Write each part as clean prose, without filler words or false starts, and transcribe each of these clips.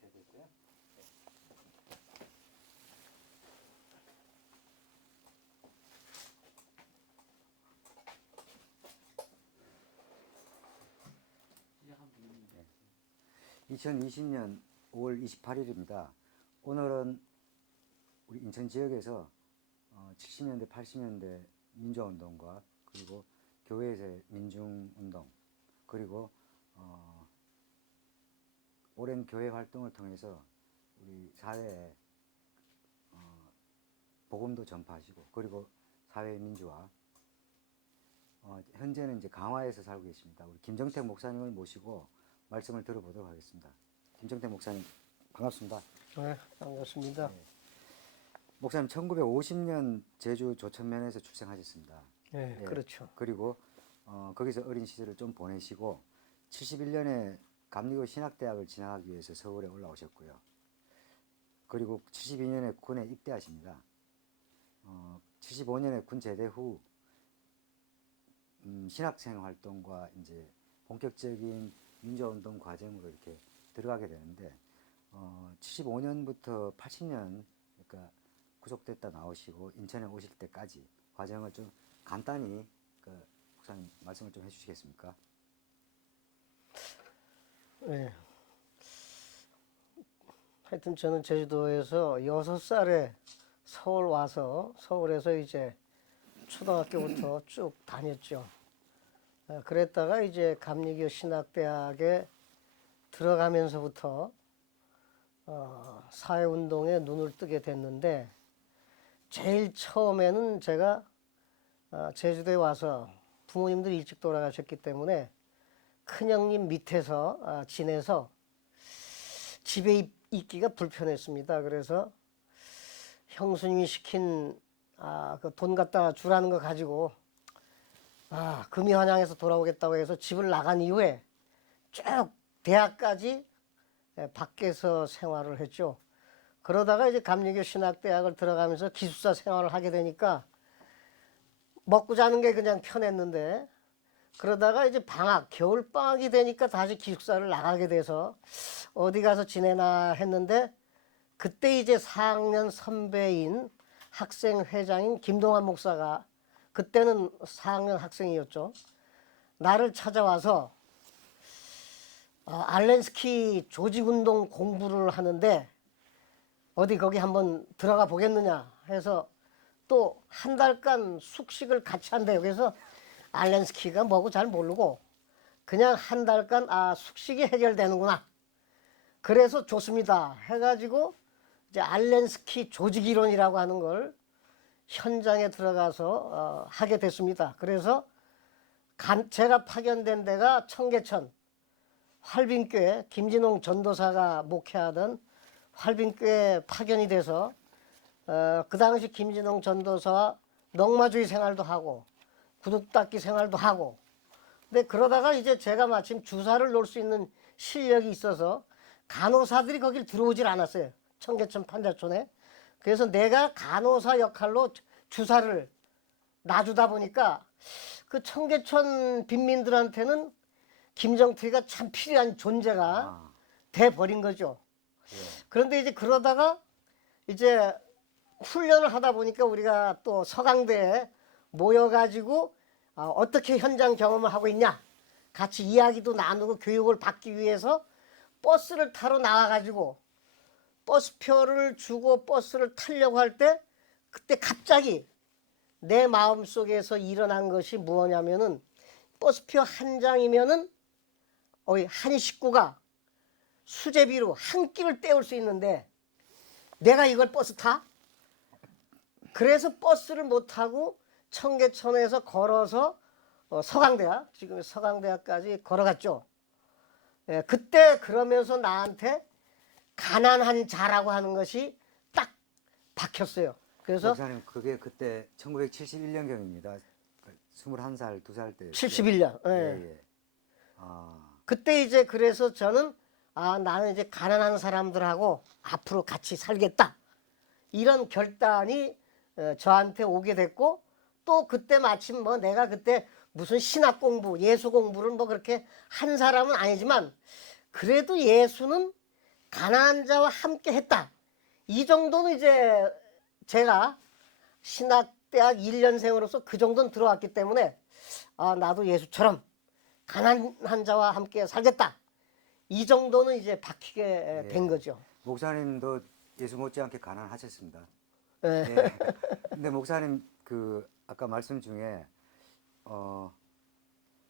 되겠고요. 시작하면 되겠는데. 2020년 5월 28일입니다. 오늘은 우리 인천 지역에서 70년대, 80년대 민주화운동과 그리고 교회에서의 민중운동 그리고 오랜 교회 활동을 통해서 우리 사회에 복음도 전파하시고 그리고 사회 민주화 현재는 이제 강화에서 살고 계십니다. 우리 김정택 목사님을 모시고 말씀을 들어보도록 하겠습니다. 김정택 목사님 반갑습니다. 네, 반갑습니다. 네. 목사님 1950년 제주 조천면에서 출생하셨습니다. 네, 예. 그렇죠. 그리고 거기서 어린 시절을 좀 보내시고 71년에 감리교 신학대학을 진학하기 위해서 서울에 올라오셨고요. 그리고 72년에 군에 입대하십니다. 75년에 군 제대 후 신학생 활동과 이제 본격적인 민주화운동 과정으로 이렇게 들어가게 되는데 75년부터 80년 그러니까 구속됐다 나오시고 인천에 오실 때까지 과정을 좀 간단히 목사님 말씀을 좀 해주시겠습니까? 네. 하여튼 저는 제주도에서 6살에 서울 와서 서울에서 이제 초등학교부터 쭉 다녔죠. 그랬다가 이제 감리교 신학대학에 들어가면서부터 사회운동에 눈을 뜨게 됐는데 제일 처음에는 제가 제주도에 와서 부모님들이 일찍 돌아가셨기 때문에 큰형님 밑에서 지내서 집에 있기가 불편했습니다. 그래서 형수님이 시킨 그 돈 갖다 주라는 거 가지고 금이환양에서 돌아오겠다고 해서 집을 나간 이후에 쭉 대학까지 밖에서 생활을 했죠. 그러다가 이제 감리교 신학대학을 들어가면서 기숙사 생활을 하게 되니까 먹고 자는 게 그냥 편했는데 그러다가 이제 겨울 방학이 되니까 다시 기숙사를 나가게 돼서 어디 가서 지내나 했는데 그때 이제 4학년 선배인 학생회장인 김동환 목사가 그때는 4학년 학생이었죠. 나를 찾아와서 알렌스키 조직운동 공부를 하는데 어디 거기 한번 들어가 보겠느냐 해서 또 한 달간 숙식을 같이 한대요. 그래서 알렌스키가 뭐고 잘 모르고 그냥 한 달간 숙식이 해결되는구나. 그래서 좋습니다 해가지고 이제 알렌스키 조직이론이라고 하는 걸 현장에 들어가서 하게 됐습니다. 그래서 제가 파견된 데가 청계천 활빈교회 김진홍 전도사가 목회하던 활빈교회 파견이 돼서 그 당시 김진홍 전도사와 넝마주의 생활도 하고 구두 닦기 생활도 하고 근데 그러다가 이제 제가 마침 주사를 놓을 수 있는 실력이 있어서 간호사들이 거길 들어오질 않았어요. 청계천 판자촌에. 그래서 내가 간호사 역할로 주사를 놔주다 보니까 그 청계천 빈민들한테는 김정태가 참 필요한 존재가 돼버린 거죠. 예. 그런데 이제 그러다가 이제 훈련을 하다 보니까 우리가 또 서강대에 모여가지고 어떻게 현장 경험을 하고 있냐 같이 이야기도 나누고 교육을 받기 위해서 버스를 타러 나와가지고 버스표를 주고 버스를 타려고 할 때 그때 갑자기 내 마음속에서 일어난 것이 무엇냐면은 버스표 한 장이면은 한 식구가 수제비로 한 끼를 때울 수 있는데 내가 이걸 버스 타? 그래서 버스를 못 타고 청계천에서 걸어서 서강대학, 지금 서강대학까지 걸어갔죠. 예, 그때 그러면서 나한테 가난한 자라고 하는 것이 딱 박혔어요. 그래서 목사님 그게 그때 1971년경입니다. 21살, 2살 때. 71년. 예. 예. 그때 이제 그래서 저는 나는 이제 가난한 사람들하고 앞으로 같이 살겠다. 이런 결단이 저한테 오게 됐고 또 그때 마침 뭐 내가 그때 무슨 신학 공부, 예수 공부를 뭐 그렇게 한 사람은 아니지만 그래도 예수는 가난한 자와 함께 했다. 이 정도는 이제 제가 신학대학 1년생으로서 그 정도는 들어왔기 때문에 아, 나도 예수처럼 가난한 자와 함께 살겠다. 이 정도는 이제 박히게 된 거죠. 목사님도 예수 못지않게 가난하셨습니다. 예. 예. 근데 목사님 그 아까 말씀 중에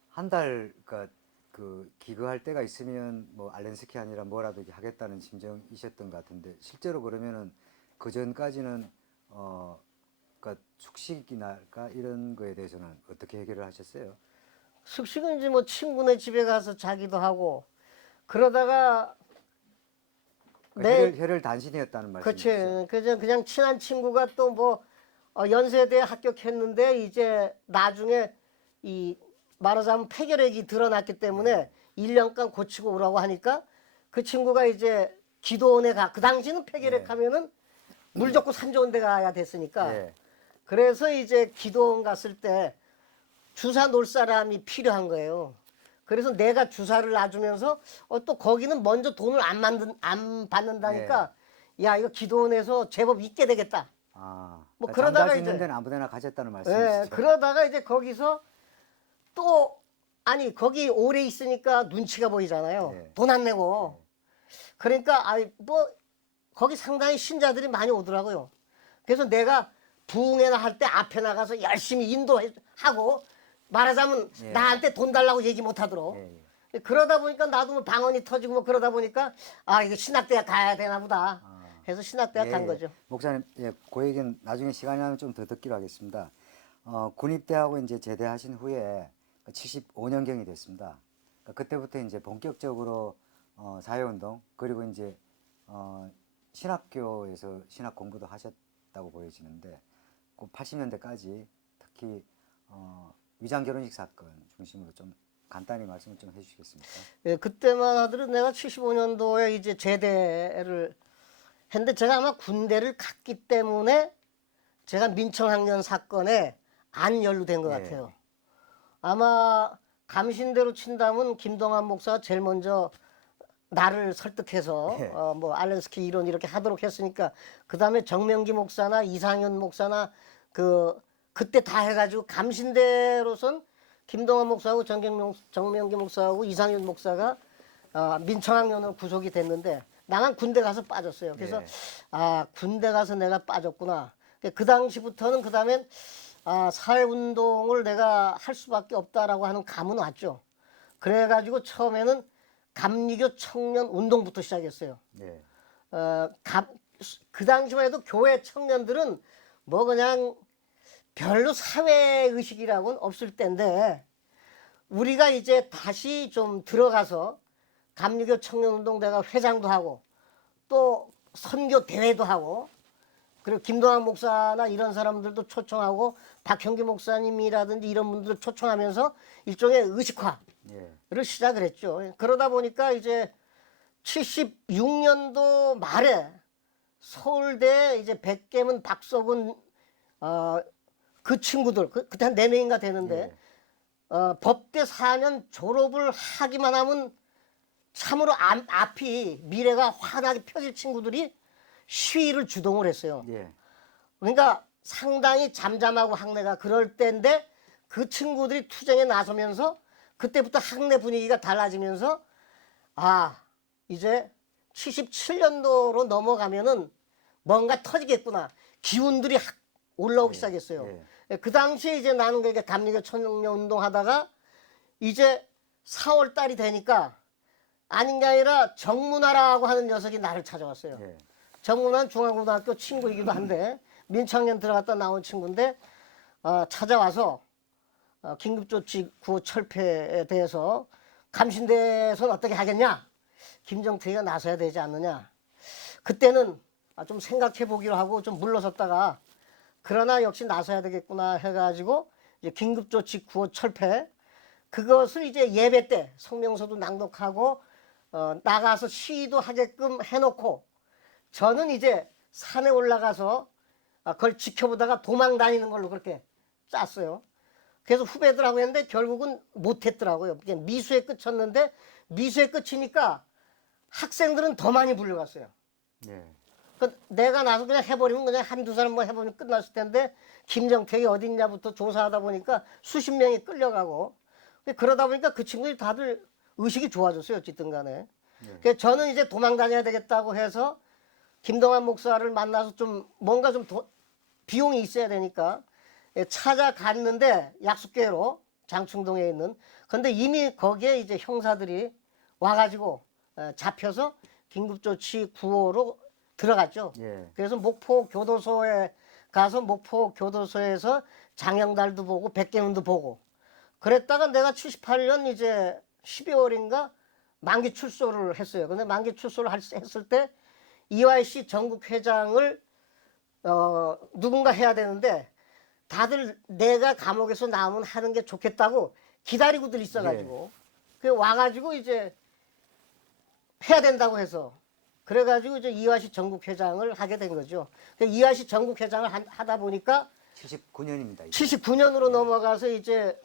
한 달 그러니까 그 기거할 때가 있으면 뭐 알렌스키 아니라 뭐라도 이렇게 하겠다는 심정이셨던 것 같은데 실제로 그러면은 그 전까지는 그러니까 숙식이랄까 이런 거에 대해서는 어떻게 해결을 하셨어요? 숙식은 이제 뭐 친구네 집에 가서 자기도 하고 그러다가 혈혈 단신이었다는 말씀이시죠? 그렇지. 그냥 친한 친구가 또 뭐 연세대에 합격했는데 이제 나중에 이 말하자면 폐결핵이 드러났기 때문에 1년간 고치고 오라고 하니까 그 친구가 이제 기도원에 가. 그 당시는 폐결핵 하면은 물 좋고 산 좋은 데 가야 됐으니까. 예. 그래서 이제 기도원 갔을 때 주사 놓을 사람이 필요한 거예요. 그래서 내가 주사를 놔주면서 또 거기는 먼저 돈을 안 받는다니까 야 이거 기도원에서 제법 있게 되겠다. 아, 뭐 그러니까 그러다가 장갈 수 있는 이제 데는 아무데나 가졌다는 말씀이시죠? 예, 그러다가 이제 거기서 또 아니 거기 오래 있으니까 눈치가 보이잖아요. 네. 돈 안 내고. 그러니까 아이 뭐 거기 상당히 신자들이 많이 오더라고요. 그래서 내가 부흥회나 할 때 앞에 나가서 열심히 인도하고 말하자면 예. 나한테 돈 달라고 얘기 못 하도록. 예. 그러다 보니까 나도 뭐 방언이 터지고 뭐 그러다 보니까 아 이거 신학대학 가야 되나 보다 해서 신학대학 간 거죠. 목사님, 그 얘기는 나중에 시간이 나면 좀 더 듣기로 하겠습니다. 군입대하고 이제 제대하신 후에 75년경이 됐습니다. 그러니까 그때부터 이제 본격적으로 사회운동 그리고 이제 신학교에서 신학 공부도 하셨다고 보여지는데 그 80년대까지 특히 위장 결혼식 사건 중심으로 좀 간단히 말씀을 좀 해주시겠습니까? 예, 그때만 하더라도 내가 75년도에 이제 제대를 했는데 제가 아마 군대를 갔기 때문에 제가 민청학년 사건에 안 연루된 것 예. 같아요. 아마 감신대로 친다면 김동환 목사가 제일 먼저 나를 설득해서 예. 뭐 알렌스키 이론 이렇게 하도록 했으니까 그 다음에 정명기 목사나 이상현 목사나 그때 다 해가지고 감신대로선 김동환 목사하고 정명기 목사하고 이상현 목사가 민청학년으로 구속이 됐는데 나는 군대 가서 빠졌어요. 그래서 군대 가서 내가 빠졌구나. 그 당시부터는 그 다음엔 사회운동을 내가 할 수밖에 없다라고 하는 감은 왔죠. 그래가지고 처음에는 감리교 청년 운동부터 시작했어요. 네. 그 당시만 해도 교회 청년들은 뭐 그냥 별로 사회의식이라고는 없을 때인데 우리가 이제 다시 좀 들어가서 감리교 청년운동 내가 회장도 하고 또 선교 대회도 하고 그리고 김동환 목사나 이런 사람들도 초청하고 박형기 목사님이라든지 이런 분들 초청하면서 일종의 의식화를 시작을 했죠. 그러다 보니까 이제 76년도 말에 서울대 이제 백계문 박석은 그 친구들 그때 한 4명인가 되는데 법대 4년 졸업을 하기만 하면 참으로 앞이 미래가 환하게 펴질 친구들이 시위를 주동을 했어요. 그러니까 상당히 잠잠하고 학내가 그럴 때인데 그 친구들이 투쟁에 나서면서 그때부터 학내 분위기가 달라지면서 이제 77년도로 넘어가면은 뭔가 터지겠구나. 기운들이 올라오기 시작했어요. 그 당시에 이제 나는 그러니까 감리교 청년 운동 하다가 이제 4월 달이 되니까 아닌 게 아니라 정문화라고 하는 녀석이 나를 찾아왔어요. 정문화는 중앙고등학교 친구이기도 한데 민청년 들어갔다 나온 친구인데 찾아와서 긴급조치 구호 철폐에 대해서 감신대에서는 어떻게 하겠냐? 김정태가 나서야 되지 않느냐? 그때는 좀 생각해 보기로 하고 좀 물러섰다가 그러나 역시 나서야 되겠구나 해가지고 이제 긴급조치 구호 철폐 그것을 이제 예배 때 성명서도 낭독하고 나가서 시위도 하게끔 해놓고 저는 이제 산에 올라가서 그걸 지켜보다가 도망 다니는 걸로 그렇게 짰어요. 그래서 후배들하고 했는데 결국은 못했더라고요. 그냥 미수에 끝쳤는데 미수에 끝이니까 학생들은 더 많이 불려갔어요. 예. 그 내가 나서 그냥 해버리면 그냥 한두 사람 뭐 해보면 끝났을 텐데 김정택이 어딨냐부터 조사하다 보니까 수십 명이 끌려가고 그러다 보니까 그 친구들이 다들 의식이 좋아졌어요. 어쨌든 간에. 그래서 저는 이제 도망 다녀야 되겠다고 해서 김동완 목사를 만나서 좀 뭔가 좀 비용이 있어야 되니까 찾아갔는데 약속계로 장충동에 있는 근데 이미 거기에 이제 형사들이 와가지고 잡혀서 긴급조치 구호로 들어갔죠. 예. 그래서 목포 교도소에 가서 목포 교도소에서 장영달도 보고 백계문도 보고 그랬다가 내가 78년 이제 12월인가 만기 출소를 했어요. 근데 만기 출소를 했을 때 EYC 전국 회장을 누군가 해야 되는데 다들 내가 감옥에서 나오면 하는 게 좋겠다고 기다리고들 있어가지고 그 와가지고 이제 해야 된다고 해서 그래가지고 이제 이화시 전국 회장을 하게 된 거죠. 이화시 전국 회장을 하다 보니까 79년입니다. 79년으로 넘어가서 이제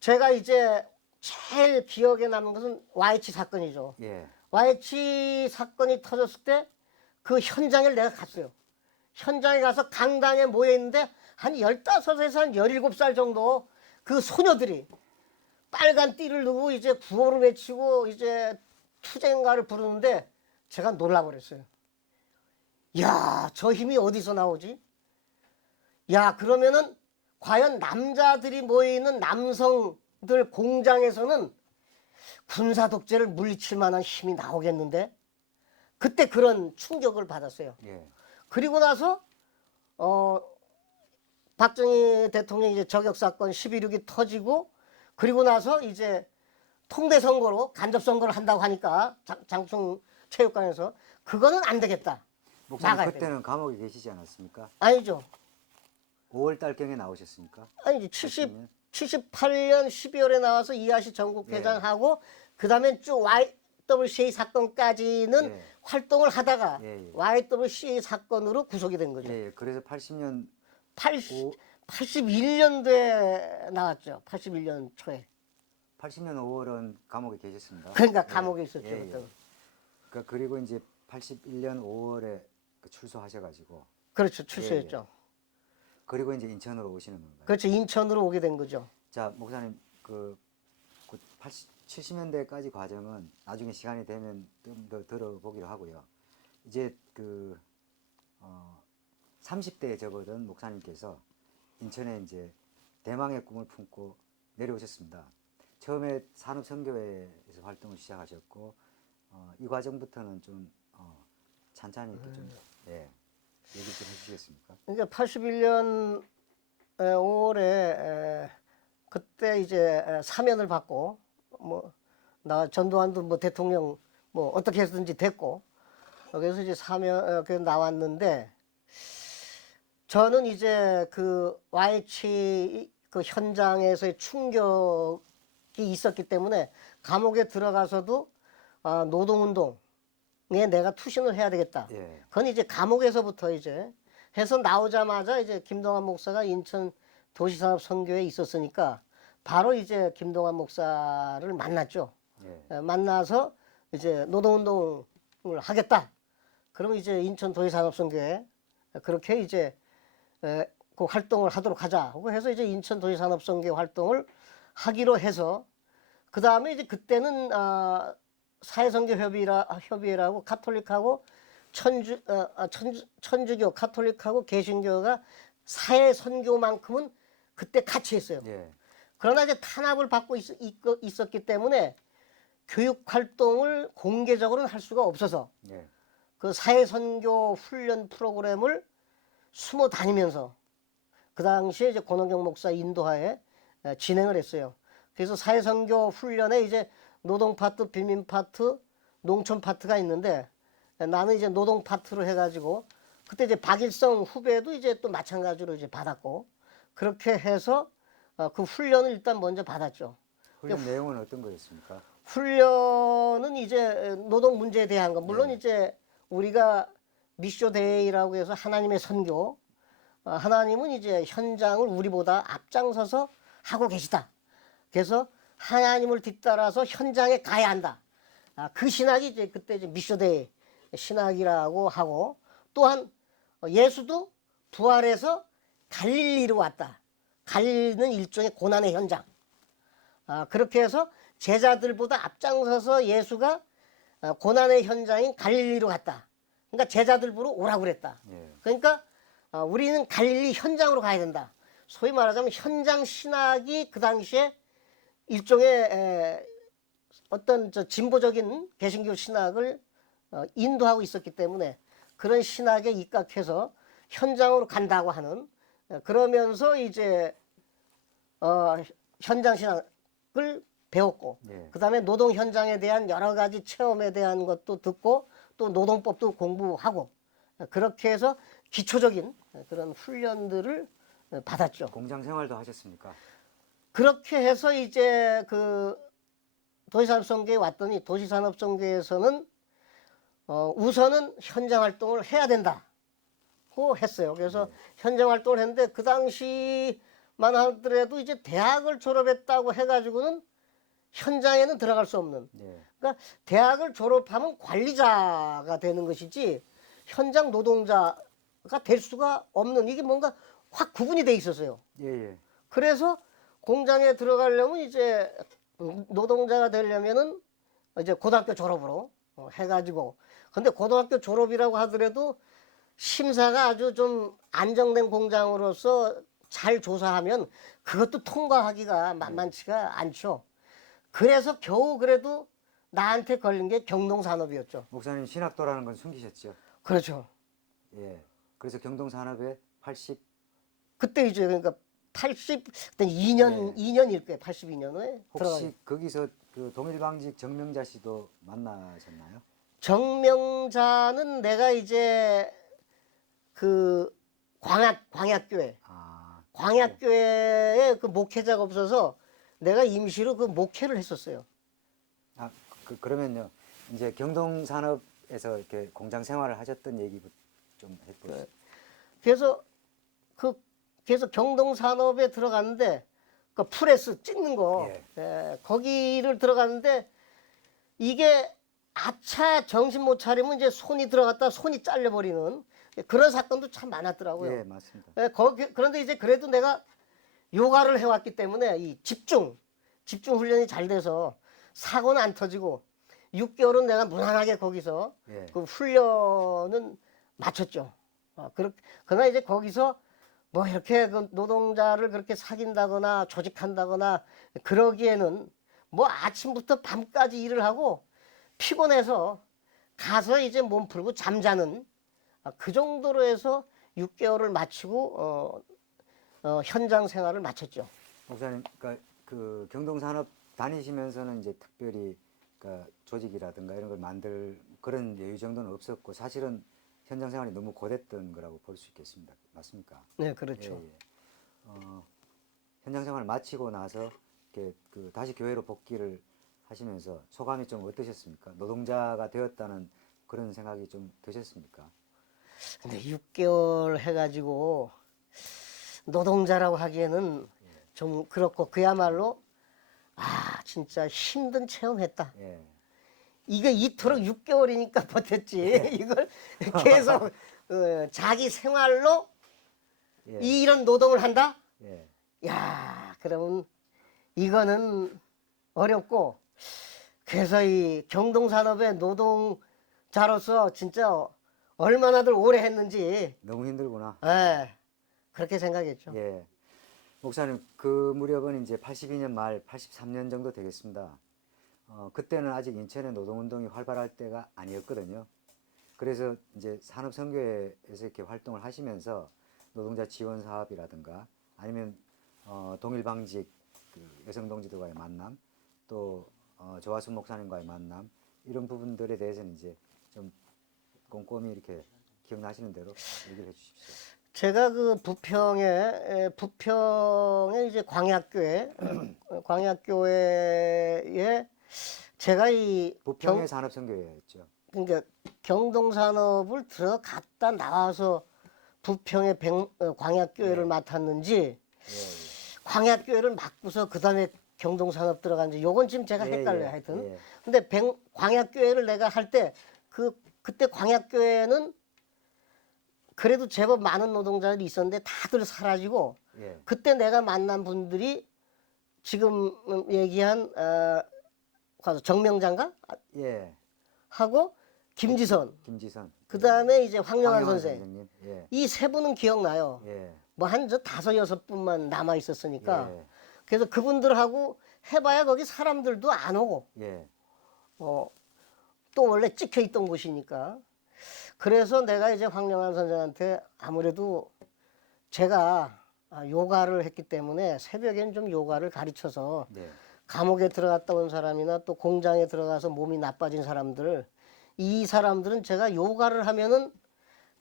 제가 이제 제일 기억에 남는 것은 YH 사건이죠. 예. YH 사건이 터졌을 때 그 현장에 내가 갔어요. 현장에 가서 강당에 모여 있는데 한 15에서 한 17살 정도 그 소녀들이 빨간 띠를 두고 이제 구호를 외치고 이제 투쟁가를 부르는데 제가 놀라버렸어요. 야, 저 힘이 어디서 나오지? 야, 그러면은 과연 남자들이 모여있는 남성들 공장에서는 군사 독재를 물리칠 만한 힘이 나오겠는데? 그때 그런 충격을 받았어요. 예. 그리고 나서 박정희 대통령 이제 저격 사건 11.6이 터지고 그리고 나서 이제 통대 선거로 간접 선거를 한다고 하니까 장충 체육관에서 그거는 안 되겠다. 목사님 나가야 그때는 감옥에 계시지 않았습니까? 아니죠. 5월 달경에 나오셨습니까? 아니죠. 78년 12월에 나와서 이하시 전국 회장하고 그다음에 쭉 YWCA 사건까지는 예. 활동을 하다가 예, 예. YWCA 사건으로 구속이 된 거죠. 예. 그래서 80년 81년도에 나왔죠. 81년 초에. 80년 5월은 감옥에 계셨습니다. 그러니까 감옥에 있었죠. 예, 예. 그때는. 그러니까 그리고 이제 81년 5월에 출소하셔가지고 그렇죠. 출소했죠. 그리고 이제 인천으로 오시는 건가요? 그렇죠. 인천으로 오게 된 거죠. 자, 목사님 그 70년대까지 과정은 나중에 시간이 되면 좀 더 들어보기로 하고요. 이제 그 30대에 접어든 목사님께서 인천에 이제 대망의 꿈을 품고 내려오셨습니다. 처음에 산업선교회에서 활동을 시작하셨고 이 과정부터는 좀 찬찬히 이렇게 좀 얘기 좀 해주시겠습니까? 그러니까 81년 5월에 그때 이제 사면을 받고 뭐 나 전두환도 뭐 대통령 뭐 어떻게 해서든지 됐고 그래서 이제 사면 나왔는데 저는 이제 그 YH 그 현장에서의 충격이 있었기 때문에 감옥에 들어가서도 노동운동에 내가 투신을 해야 되겠다. 예. 그건 이제 감옥에서부터 이제 해서 나오자마자 이제 김동완 목사가 인천 도시산업 선교에 있었으니까 바로 이제 김동완 목사를 만났죠. 예. 만나서 이제 노동운동을 하겠다. 그러면 이제 인천 도시산업 선교에 그렇게 이제 그 활동을 하도록 하자. 하고 해서 이제 인천 도시산업 선교 활동을 하기로 해서 그 다음에 이제 그때는 사회선교 협의회라고 가톨릭하고 천주교 카톨릭하고 개신교가 사회선교만큼은 그때 같이 했어요. 예. 그러나 이제 탄압을 받고 있었기 때문에 교육 활동을 공개적으로는 할 수가 없어서 예. 그 사회선교 훈련 프로그램을 숨어 다니면서 그 당시에 이제 권원경 목사 인도하에 진행을 했어요. 그래서 사회선교 훈련에 이제 노동 파트, 빈민 파트, 농촌 파트가 있는데 나는 이제 노동 파트로 해가지고 그때 이제 박일성 후배도 이제 또 마찬가지로 이제 받았고 그렇게 해서 그 훈련을 일단 먼저 받았죠. 훈련 내용은 어떤 거였습니까? 훈련은 이제 노동 문제에 대한 거 물론 이제 우리가 미쇼데이라고 해서 하나님의 선교 하나님은 이제 현장을 우리보다 앞장서서 하고 계시다. 그래서 하나님을 뒤따라서 현장에 가야 한다. 그 신학이 이제 그때 이제 미쇼데이 신학이라고 하고 또한 예수도 부활해서 갈릴리로 왔다. 갈릴리는 일종의 고난의 현장. 그렇게 해서 제자들보다 앞장서서 예수가 고난의 현장인 갈릴리로 갔다. 그러니까 제자들보러 오라고 그랬다. 예. 그러니까 우리는 갈릴리 현장으로 가야 된다. 소위 말하자면 현장 신학이 그 당시에 일종의 어떤 진보적인 개신교 신학을 인도하고 있었기 때문에 그런 신학에 입각해서 현장으로 간다고 하는 그러면서 이제 현장 신학을 배웠고 예. 그다음에 노동 현장에 대한 여러 가지 체험에 대한 것도 듣고 또 노동법도 공부하고 그렇게 해서 기초적인 그런 훈련들을 받았죠. 공장 생활도 하셨습니까? 그렇게 해서 이제 그 도시산업성계에 왔더니 도시산업성계에서는 우선은 현장 활동을 해야 된다고 했어요. 그래서 현장 활동을 했는데 그 당시만 하더라도 이제 대학을 졸업했다고 해가지고는 현장에는 들어갈 수 없는. 예. 그러니까 대학을 졸업하면 관리자가 되는 것이지 현장 노동자가 될 수가 없는 이게 뭔가 확 구분이 돼 있었어요. 예, 예. 그래서 공장에 들어가려면 이제 노동자가 되려면은 이제 고등학교 졸업으로 해가지고 근데 고등학교 졸업이라고 하더라도 심사가 아주 좀 안정된 공장으로서 잘 조사하면 그것도 통과하기가 만만치가 않죠. 그래서 겨우 그래도 나한테 걸린 게 경동산업이었죠. 목사님 신학도라는 건 숨기셨죠? 그렇죠. 예. 그래서 경동산업에 80 그때 이제 그러니까 82년 네. 2년일 거예요. 82년에 혹시 거기서 그 동일방직 정명자 씨도 만나셨나요? 정명자는 내가 이제 그 광약교회 아, 광약교회에 그 목회자가 없어서 내가 임시로 그 목회를 했었어요. 아, 그러면요. 이제 경동산업에서 이렇게 공장 생활을 하셨던 얘기부터 좀 해보시죠. 그래서 경동산업에 들어갔는데 그 프레스 찍는 거 거기를 들어갔는데 이게 아차 정신 못 차리면 이제 손이 들어갔다 손이 잘려버리는 그런 사건도 참 많았더라고요. 예, 맞습니다. 그런데 이제 그래도 내가 요가를 해왔기 때문에 이 집중 훈련이 잘 돼서 사고는 안 터지고 6개월은 내가 무난하게 거기서 예. 그 훈련은 마쳤죠. 그러나 이제 거기서 뭐 이렇게 그 노동자를 그렇게 사귄다거나 조직한다거나 그러기에는 뭐 아침부터 밤까지 일을 하고 피곤해서 가서 이제 몸 풀고 잠자는 그 정도로 해서 6개월을 마치고 현장 생활을 마쳤죠. 목사님, 그러니까 그 경동산업 다니시면서는 이제 특별히 그러니까 조직이라든가 이런 걸 만들 그런 여유 정도는 없었고 사실은 현장 생활이 너무 고됐던 거라고 볼 수 있겠습니다. 맞습니까? 네, 그렇죠. 예, 예. 현장 생활을 마치고 나서 이렇게 그 다시 교회로 복귀를 하시면서 소감이 좀 어떠셨습니까? 노동자가 되었다는 그런 생각이 좀 드셨습니까? 근데 6개월 해가지고 노동자라고 하기에는 좀 그렇고 그야말로 진짜 힘든 체험했다. 예. 이게 이토록 6개월이니까 버텼지. 이걸 계속 자기 생활로 예. 이런 노동을 한다? 예. 야, 그러면 이거는 어렵고 그래서 이 경동산업의 노동자로서 진짜 얼마나들 오래 했는지 너무 힘들구나. 그렇게 생각했죠. 예. 목사님, 그 무렵은 이제 82년 말 83년 정도 되겠습니다. 그때는 아직 인천의 노동운동이 활발할 때가 아니었거든요. 그래서 이제 산업선교회에서 이렇게 활동을 하시면서 노동자 지원 사업이라든가 아니면 동일방직 그 여성동지들과의 만남 또 조화순 목사님과의 만남 이런 부분들에 대해서는 이제 좀 꼼꼼히 이렇게 기억나시는 대로 얘기를 해주십시오. 제가 그 부평에 이제 광약교회에 제가 이 부평의 산업선교회였죠. 그러니까 경동산업을 들어갔다 나와서 부평의 광약교회를 맡았는지 예, 예. 광약교회를 맡고서 그 다음에 경동산업 들어간지 요건 지금 제가 예, 헷갈려요. 예, 하여튼. 예. 근데 광약교회를 내가 할 때 그때 광약교회는 그래도 제법 많은 노동자들이 있었는데 다들 사라지고 예. 그때 내가 만난 분들이 지금 얘기한 정명장가 예. 하고 김지선 김지선. 그다음에 이제 황영환 황영환 선생 선생님. 예. 이 세 분은 기억나요. 예. 뭐 한 저 5-6분만 남아 있었으니까 예. 그래서 그분들하고 해봐야 거기 사람들도 안 오고 예. 또 원래 찍혀 있던 곳이니까 그래서 내가 이제 황영환 선생한테 아무래도 제가 요가를 했기 때문에 새벽엔 좀 요가를 가르쳐서 네. 감옥에 들어갔다 온 사람이나 또 공장에 들어가서 몸이 나빠진 사람들 이 사람들은 제가 요가를 하면은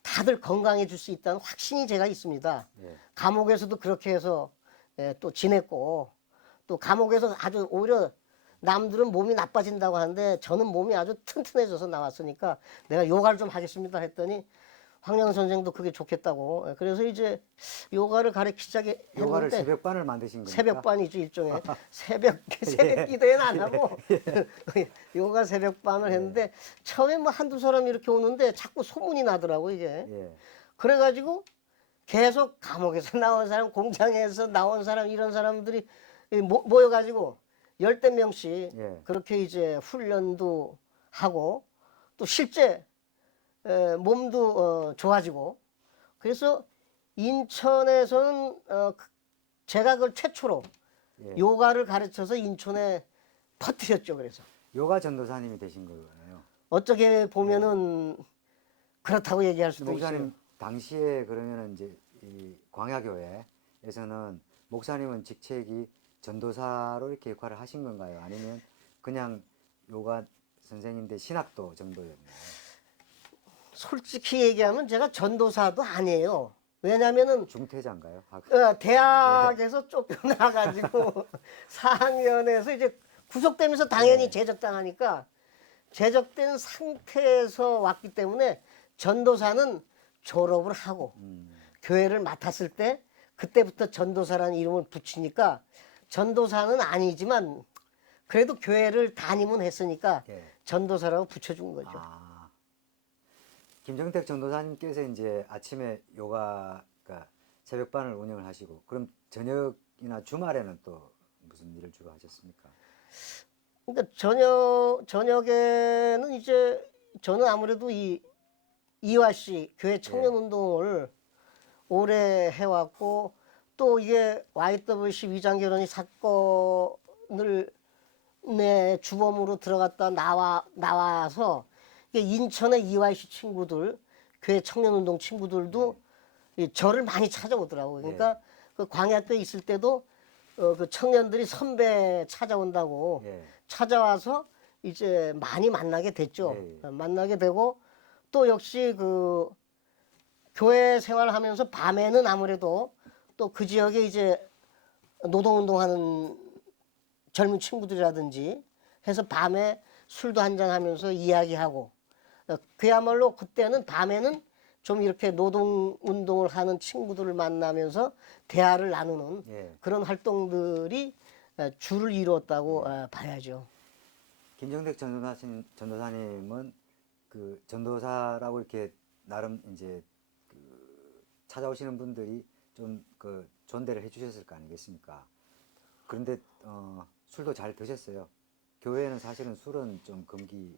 다들 건강해질 수 있다는 확신이 제가 있습니다. 예. 감옥에서도 그렇게 해서 또 지냈고 또 감옥에서 아주 오히려 남들은 몸이 나빠진다고 하는데 저는 몸이 아주 튼튼해져서 나왔으니까 내가 요가를 좀 하겠습니다 했더니 황영 선생도 그게 좋겠다고 그래서 이제 요가를 가르치자게 했는데 요가를 새벽반을 만드신 겁니까? 새벽반이죠 일종의 새벽 기도회는 안 하고 요가 새벽반을 했는데 처음에 뭐 한두 사람 이렇게 오는데 자꾸 소문이 나더라고 이게 예. 그래가지고 계속 감옥에서 나온 사람 공장에서 나온 사람 이런 사람들이 모여가지고 10대 명씩 예. 그렇게 이제 훈련도 하고 또 실제 몸도 좋아지고 그래서 인천에서는 제가 그걸 최초로 예. 요가를 가르쳐서 인천에 퍼뜨렸죠. 그래서 요가 전도사님이 되신 거네요. 어떻게 보면은 그렇다고 얘기할 수도 목사님 있어요. 당시에 그러면은 이제 이 광야교회에서는 목사님은 직책이 전도사로 이렇게 역할을 하신 건가요? 아니면 그냥 요가 선생인데 신학도 정도였나요? 솔직히 얘기하면 제가 전도사도 아니에요. 왜냐면은 중퇴자인가요? 대학에서 쫓겨나가지고 4학년에서 이제 구속되면서 당연히 제적당하니까 제적된 상태에서 왔기 때문에 전도사는 졸업을 하고 교회를 맡았을 때 그때부터 전도사라는 이름을 붙이니까 전도사는 아니지만 그래도 교회를 다니면 했으니까 예. 전도사라고 붙여준 거죠. 아, 김정택 전도사님께서 이제 아침에 요가 그러니까 새벽반을 운영을 하시고 그럼 저녁이나 주말에는 또 무슨 일을 주로 하셨습니까? 그러니까 저녁에는 이제 저는 아무래도 이화씨 교회 청년 운동을 오래 해왔고 또 이게 YWC 위장 결혼이 사건을 내 주범으로 들어갔다 나와서 이게 인천의 이화씨 친구들 교회 청년 운동 친구들도 저를 많이 찾아오더라고요. 그러니까 그 광야교에 있을 때도 그 청년들이 선배 찾아온다고 찾아와서 이제 많이 만나게 됐죠. 만나게 되고 또 역시 그 교회 생활하면서 밤에는 아무래도 또 그 지역에 이제 노동운동하는 젊은 친구들이라든지 해서 밤에 술도 한잔 하면서 이야기하고 그야말로 그때는 밤에는 좀 이렇게 노동운동을 하는 친구들을 만나면서 대화를 나누는 그런 활동들이 주를 이루었다고 봐야죠. 김정택 전도사님은 그 전도사라고 이렇게 나름 이제 그 찾아오시는 분들이 좀 그 존대를 해주셨을 거 아니겠습니까? 그런데 술도 잘 드셨어요. 교회에는 사실은 술은 좀 금기지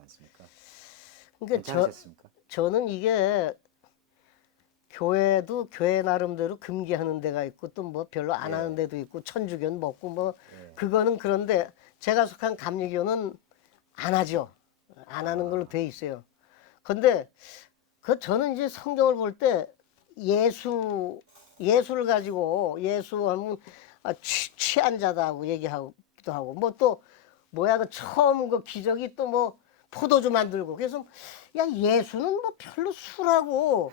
않습니까? 그러니까 괜찮으셨습니까? 저는 이게 교회도 교회 나름대로 금기하는 데가 있고 또 뭐 별로 안 하는 데도 있고 천주교는 먹고 뭐 그거는 그런데 제가 속한 감리교는 안 하죠. 안 하는 걸로 돼 있어요. 근데 저는 이제 성경을 볼 때 예수를 가지고 예수하면 취한 자다고 얘기하기도 하고 뭐 또 뭐야 그 처음 그 기적이 또 뭐 포도주 만들고 그래서 야 예수는 뭐 별로 술하고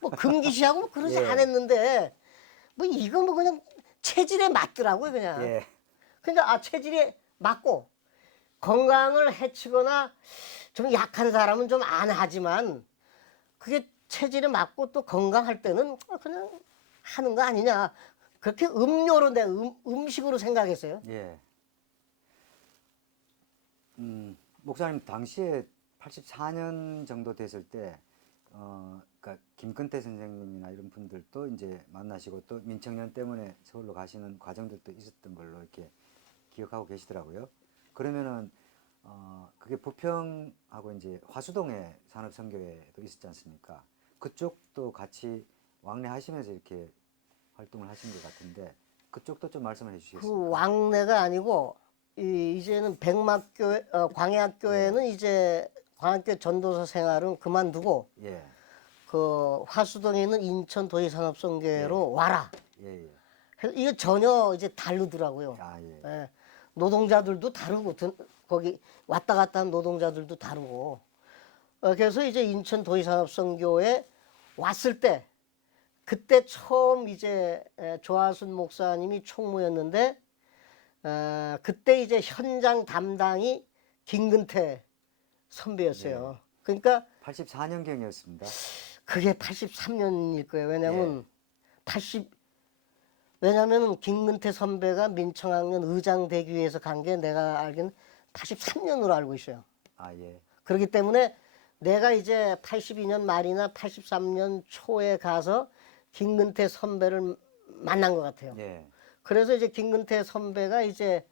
뭐 금기시하고 뭐 그러지 않았는데 뭐 이거 뭐 그냥 체질에 맞더라고요 그냥. 그러니까 체질에 맞고 건강을 해치거나 좀 약한 사람은 좀 안 하지만 그게 체질에 맞고 또 건강할 때는 그냥 하는 거 아니냐. 그렇게 음료로 내 음식으로 생각했어요. 예. 목사님 당시에 84년 정도 됐을 때, 그러니까 김근태 선생님이나 이런 분들도 이제 만나시고 또 민청년 때문에 서울로 가시는 과정들도 있었던 걸로 이렇게 기억하고 계시더라고요. 그러면은 그게 부평하고 이제 화수동에 산업선교회도 있었지 않습니까? 그쪽도 같이 왕래하시면서 이렇게 활동을 하신 것 같은데 그쪽도 좀 말씀을 해주시겠습니까? 그 왕래가 아니고 이제는 백막교회 광야교회는 이제 광야교회 전도사 생활은 그만두고 예, 그 화수동에 있는 인천 도시산업선교회로 와라. 예, 예. 그래서 이거 전혀 이제 다르더라고요. 아, 예. 예. 노동자들도 다르고 거기 왔다 갔다 하는 노동자들도 다르고 그래서 이제 인천 도시산업선교에 왔을 때 그때 처음 이제 조하순 목사님이 총무였는데 그때 이제 현장 담당이 김근태 선배였어요. 그러니까 84년경이었습니다. 그게 83년일 거예요. 왜냐면 왜냐면 김근태 선배가 민청학년 의장대기위에서 간 게 내가 알기는 83년으로 알고 있어요. 아, 예. 그렇기 때문에 내가 이제 82년 말이나 83년 초에 가서 김근태 선배를 만난 것 같아요. 예. 그래서 이제 김근태 선배가 이제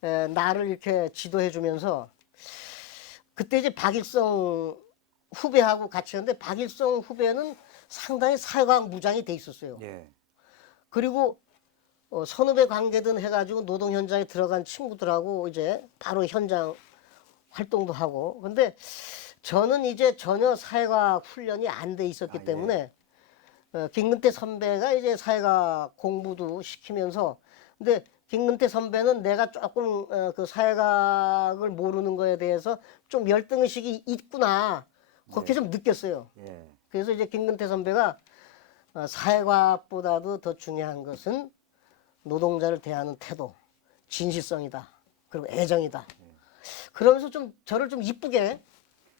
나를 이렇게 지도해 주면서 그때 이제 박일성 후배하고 같이 했는데 박일성 후배는 상당히 사회과학 무장이 돼 있었어요. 예. 그리고 선후배 관계든 해가지고 노동 현장에 들어간 친구들하고 이제 바로 현장 활동도 하고. 근데 저는 이제 전혀 사회과학 훈련이 안 돼 있었기 아, 예. 때문에 김근태 선배가 이제 사회과학 공부도 시키면서 근데 김근태 선배는 내가 조금 그 사회과학을 모르는 거에 대해서 좀 열등의식이 있구나 그렇게 좀 느꼈어요. 예. 그래서 이제 김근태 선배가 사회과학보다도 더 중요한 것은 노동자를 대하는 태도, 진실성이다. 그리고 애정이다. 그러면서 좀 저를 좀 이쁘게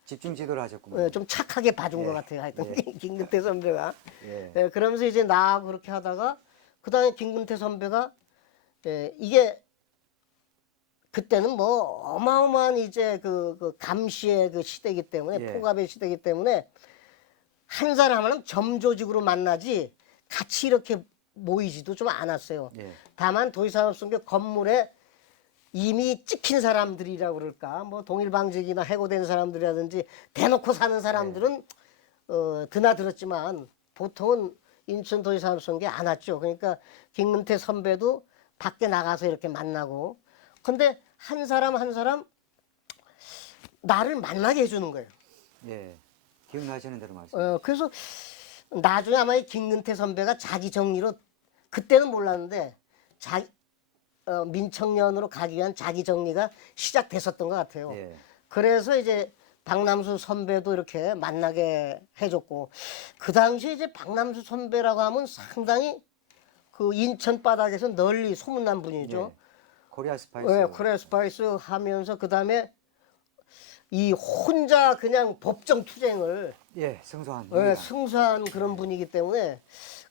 집중 지도를 하셨군요. 좀 착하게 봐준 예. 것 같아요. 하여튼 예. 김근태 선배가. 예. 그러면서 이제 나하고 그렇게 하다가 그다음에 김근태 선배가 이게 그때는 뭐 어마어마한 이제 그 감시의 그 시대이기 때문에 예. 포갑의 시대이기 때문에 한 사람은 점조직으로 만나지 같이 이렇게 모이지도 좀 않았어요. 예. 다만 도시산업선교 건물에 이미 찍힌 사람들이라고 그럴까 뭐 동일방직이나 해고된 사람들이라든지 대놓고 사는 사람들은 드나들었지만 보통은 인천 도시산업선교에 안 왔죠. 그러니까 김근태 선배도 밖에 나가서 이렇게 만나고 근데 한 사람 한 사람 나를 만나게 해주는 거예요. 예. 기억나시는 대로 말씀. 그래서 나중에 아마 이 김근태 선배가 자기 정리로 그때는 몰랐는데 민청년으로 가기 위한 자기 정리가 시작됐었던 것 같아요. 예. 그래서 이제 박남수 선배도 이렇게 만나게 해줬고 그 당시에 이제 박남수 선배라고 하면 상당히 그 인천 바닥에서 널리 소문난 분이죠. 예. 코리아 스파이스. 네, 코리아 스파이스 하면서 그 다음에 이 혼자 그냥 법정 투쟁을 예, 승소한. 승소한 그런 분이기 때문에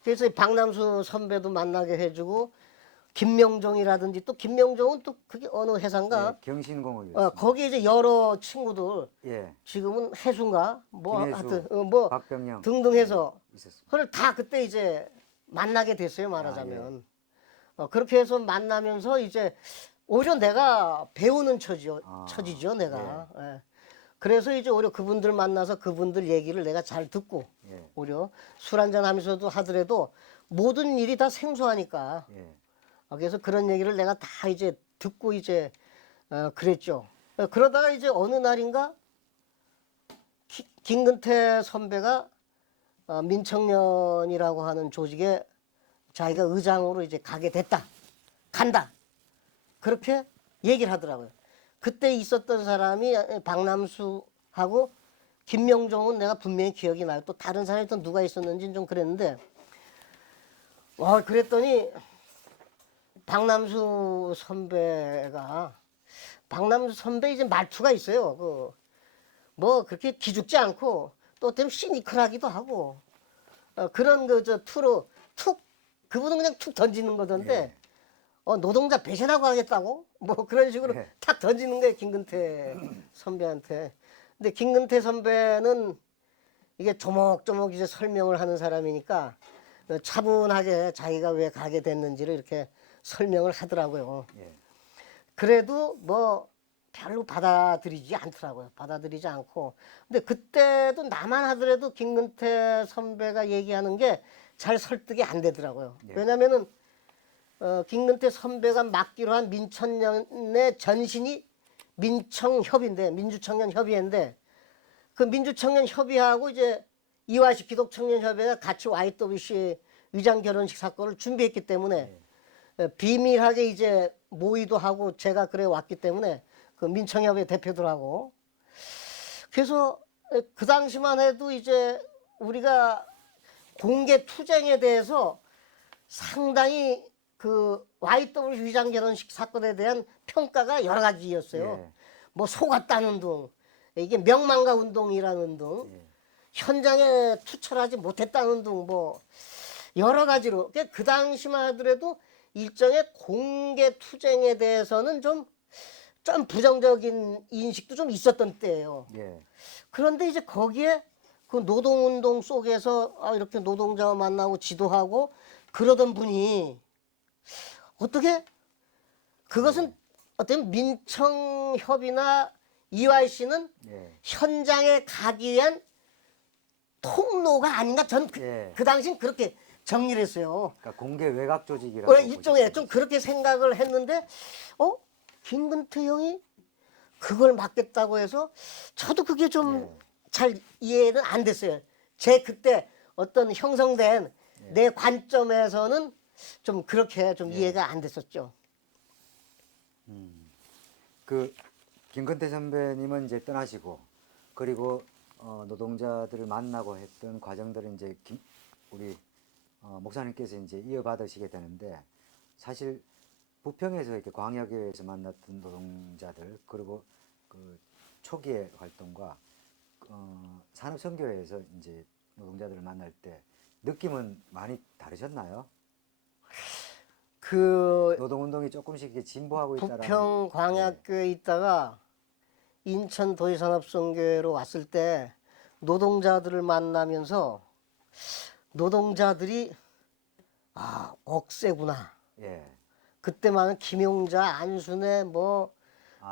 그래서 박남수 선배도 만나게 해주고 김명종이라든지 또 김명종은 또 그게 어느 회사인가 예, 경신공업이었습니다. 거기 이제 여러 친구들 예. 지금은 해수인가 뭐 김혜수, 하여튼 뭐 박병영 등등 해서 있었습니다. 그걸 다 그때 이제 만나게 됐어요 말하자면 그렇게 해서 만나면서 이제 오히려 내가 배우는 처지죠 내가 그래서 이제 오히려 그분들 만나서 그분들 얘기를 내가 잘 듣고 예. 오히려 술 한잔 하면서도 하더라도 모든 일이 다 생소하니까 예. 그래서 그런 얘기를 내가 다 이제 듣고 이제 그랬죠. 그러다가 이제 어느 날인가 김근태 선배가 민청년이라고 하는 조직에 자기가 의장으로 이제 가게 됐다. 간다. 그렇게 얘기를 하더라고요. 그때 있었던 사람이 박남수하고 김명종은 내가 분명히 기억이 나요. 또 다른 사람이 또 누가 있었는지는 좀 그랬는데 그랬더니 박남수 선배 이제 말투가 있어요. 뭐 그렇게 기죽지 않고 또 좀 시니컬하기도 하고 그런 투로 툭 그분은 그냥 툭 던지는 거던데 예. 노동자 배신하고 하겠다고 뭐 그런 식으로 예. 탁 던지는 거예요, 김근태 선배한테. 근데 김근태 선배는 이게 조목조목 이제 설명을 하는 사람이니까 차분하게 자기가 왜 가게 됐는지를 이렇게 설명을 하더라고요. 예. 그래도 뭐 별로 받아들이지 않더라고요. 받아들이지 않고. 근데 그때도 나만 하더라도 김근태 선배가 얘기하는 게 잘 설득이 안 되더라고요. 예. 왜냐면은 김근태 선배가 맡기로 한 민천년의 전신이 민청협의인데, 민주청년협의회인데, 그 민주청년협의회하고 이제 이화식 기독청년협의회가 같이 YWC 위장 결혼식 사건을 준비했기 때문에 비밀하게 이제 모의도 하고 제가 그래 왔기 때문에 그 민청협의회 대표들하고, 그래서 그 당시만 해도 이제 우리가 공개 투쟁에 대해서 상당히 그 YW 위장 결혼식 사건에 대한 평가가 여러 가지였어요. 예. 뭐 속았다는 등, 이게 명망가 운동이라는 등, 예. 현장에 투철하지 못했다는 등, 뭐 여러 가지로 그 당시만 하더라도 일정의 공개 투쟁에 대해서는 좀 부정적인 인식도 좀 있었던 때예요. 예. 그런데 이제 거기에 그 노동운동 속에서 이렇게 노동자와 만나고 지도하고 그러던 분이 어떻게 그것은 어떤 민청협이나 EYC는 예. 현장에 가기 위한 통로가 아닌가 전 예. 그 당시엔 그렇게 정리를 했어요. 그러니까 공개 외곽 조직이라고 일종의 보셨던 좀 거죠. 그렇게 생각을 했는데 김근태 형이 그걸 맡겠다고 해서 저도 그게 좀 잘 이해는 안 됐어요. 제 그때 어떤 형성된 내 관점에서는 좀 그렇게 좀 이해가 안 됐었죠. 그 김건태 선배님은 이제 떠나시고 그리고 노동자들을 만나고 했던 과정들은 이제 우리 목사님께서 이제 이어받으시게 되는데 사실 부평에서 이렇게 광역에서 만났던 노동자들 그리고 그 초기의 활동과 산업선교회에서 이제 노동자들을 만날 때 느낌은 많이 다르셨나요? 그 노동운동이 조금씩 이렇게 진보하고 있다라는 부평 광약교에 있다가 인천 도시산업선교회로 왔을 때 노동자들을 만나면서 노동자들이 억세구나. 예. 그때만 김용자, 안순애 또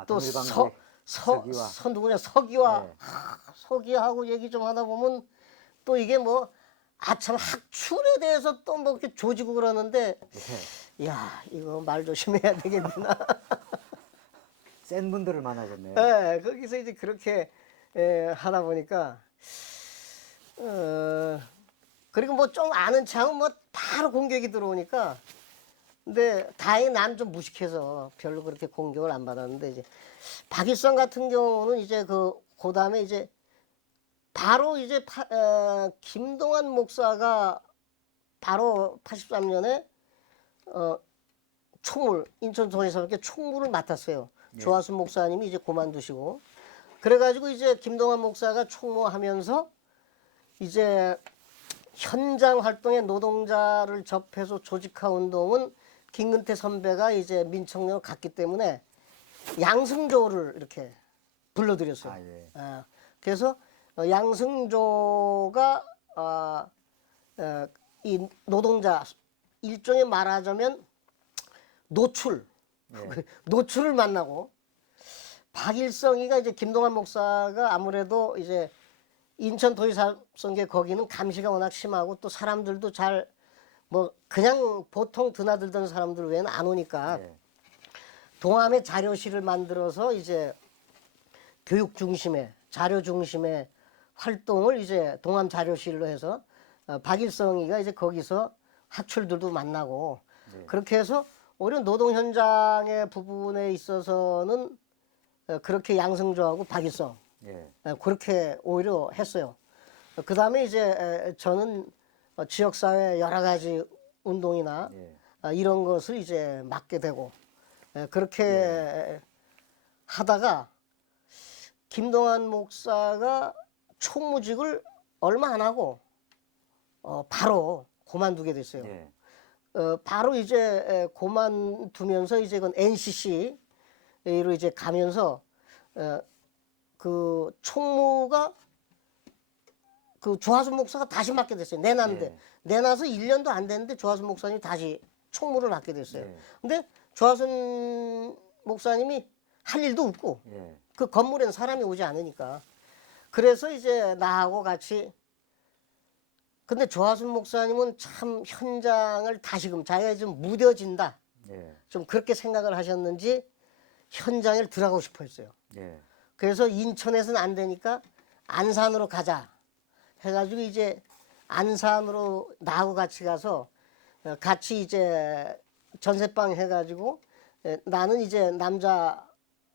동일관계 서기와 누구냐 서기와 예. 서기하고 얘기 좀 하다 보면 또 이게 참 학출에 대해서 또 이렇게 조지고 그러는데 야 이거 말 조심해야 되겠구나. 센 분들을 만나셨네요. 거기서 이제 그렇게 하다 보니까 그리고 좀 아는 척은 바로 공격이 들어오니까 근데 다행히 난 좀 무식해서 별로 그렇게 공격을 안 받았는데 이제 박일성 같은 경우는 이제 그 다음에 이제 바로 이제 김동완 목사가 바로 83년에 총무를 인천도시사업회 총무를 맡았어요. 조하순 목사님이 이제 그만두시고 그래가지고 이제 김동완 목사가 총무하면서 이제 현장 활동에 노동자를 접해서 조직화 운동은 김근태 선배가 이제 민청년을 갔기 때문에 양승조를 이렇게 불러들였어요. 그래서 양승조가 이 노동자 일종의 말하자면 노출을 만나고 박일성이가 이제 김동완 목사가 아무래도 이제 인천 도시사업선교 거기는 감시가 워낙 심하고 또 사람들도 잘 그냥 보통 드나들던 사람들 외에는 안 오니까 동암에 자료실을 만들어서 이제 교육 중심의 자료 중심의 활동을 이제 동암 자료실로 해서 박일성이가 이제 거기서 학출들도 만나고 그렇게 해서 오히려 노동 현장의 부분에 있어서는 그렇게 양승조하고 박일성 그렇게 오히려 했어요. 그 다음에 이제 저는 지역사회 여러 가지 운동이나 이런 것을 이제 맡게 되고 그렇게 하다가 김동완 목사가 총무직을 얼마 안 하고 바로 그만두게 됐어요. 바로 이제 그만두면서 이제 그 NCC로 이제 가면서 그 총무가 그 조화순 목사가 다시 맡게 됐어요. 내놨는데 예. 내놔서 1년도 안 됐는데 조화순 목사님이 다시 총무를 맡게 됐어요. 예. 근데 조화순 목사님이 할 일도 없고 예. 그 건물에는 사람이 오지 않으니까 그래서 이제 나하고 같이 근데 조화순 목사님은 참 현장을 다시금 자기가 좀 무뎌진다 예. 좀 그렇게 생각을 하셨는지 현장에 들어가고 싶어 했어요. 예. 그래서 인천에서는 안 되니까 안산으로 가자 해가지고 이제 안산으로 나하고 같이 가서 같이 이제 전세방 해가지고 나는 이제 남자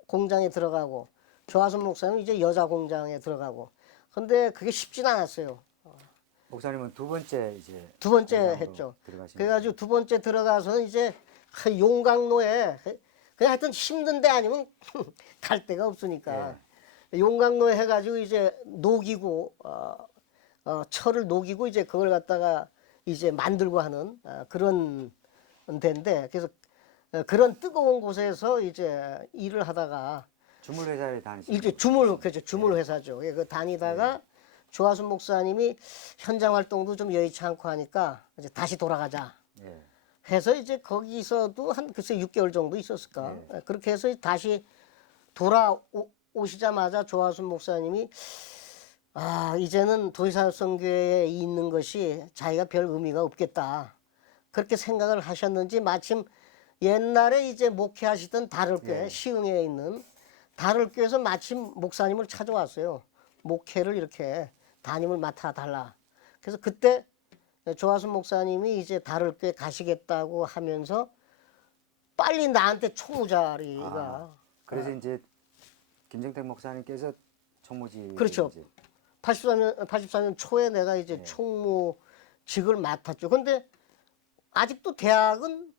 공장에 들어가고 조화순 목사님은 이제 여자 공장에 들어가고 근데 그게 쉽진 않았어요. 목사님은 두 번째 이제 두 번째 공장으로 했죠. 들어가신 그래가지고 두 번째 들어가서는 이제 용광로에 그냥 하여튼 힘든 데 아니면 갈 데가 없으니까 용광로에 해가지고 이제 녹이고 철을 녹이고 이제 그걸 갖다가 이제 만들고 하는 그런 데인데 그래서 그런 뜨거운 곳에서 이제 일을 하다가 주물 회사에 다니시는 이제 그렇죠. 주물 회사죠. 그 다니다가 조화순 목사님이 현장 활동도 좀 여의치 않고 하니까 이제 다시 돌아가자 예. 해서 이제 거기서도 한 글쎄 6개월 정도 있었을까. 그렇게 해서 다시 돌아오시자마자 조화순 목사님이 이제는 도의산업선교회에 있는 것이 자기가 별 의미가 없겠다. 그렇게 생각을 하셨는지 마침 옛날에 이제 목회하시던 다를교회 시흥에 있는 다를교회에서 마침 목사님을 찾아왔어요. 목회를 이렇게 담임을 맡아달라. 그래서 그때 조화순 목사님이 이제 다를교회 가시겠다고 하면서 빨리 나한테 총무 자리가 그래서 이제 김정택 목사님께서 총무직 그렇죠. 84년 초에 내가 이제 총무직을 맡았죠. 근데 아직도 대학은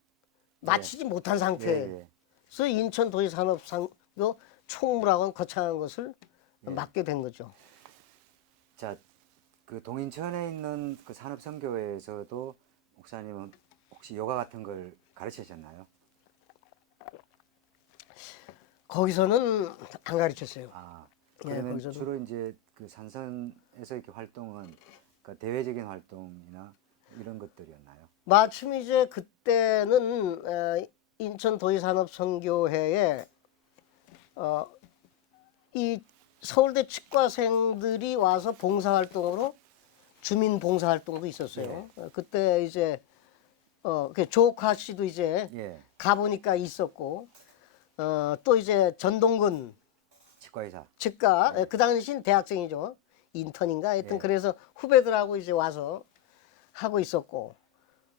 마치지 못한 상태에서 인천도시산업상교 총무라고 거창한 것을 맡게 된 거죠. 자, 그 동인천에 있는 그 산업선교회에서도 목사님은 혹시 요가 같은 걸 가르치셨나요? 거기서는 안 가르쳤어요. 그러면 거기서도. 주로 이제 그 산선에서 이렇게 활동은 그러니까 대외적인 활동이나 이런 것들이었나요? 마침 이제 그때는 인천도시산업선교회에 이 서울대 치과생들이 와서 봉사활동으로 주민 봉사활동도 있었어요. 그때 이제 그 조옥화 씨도 이제 가보니까 있었고 또 이제 전동근 치과의사. 치과 그 당시엔 대학생이죠. 인턴인가 하여튼 그래서 후배들하고 이제 와서 하고 있었고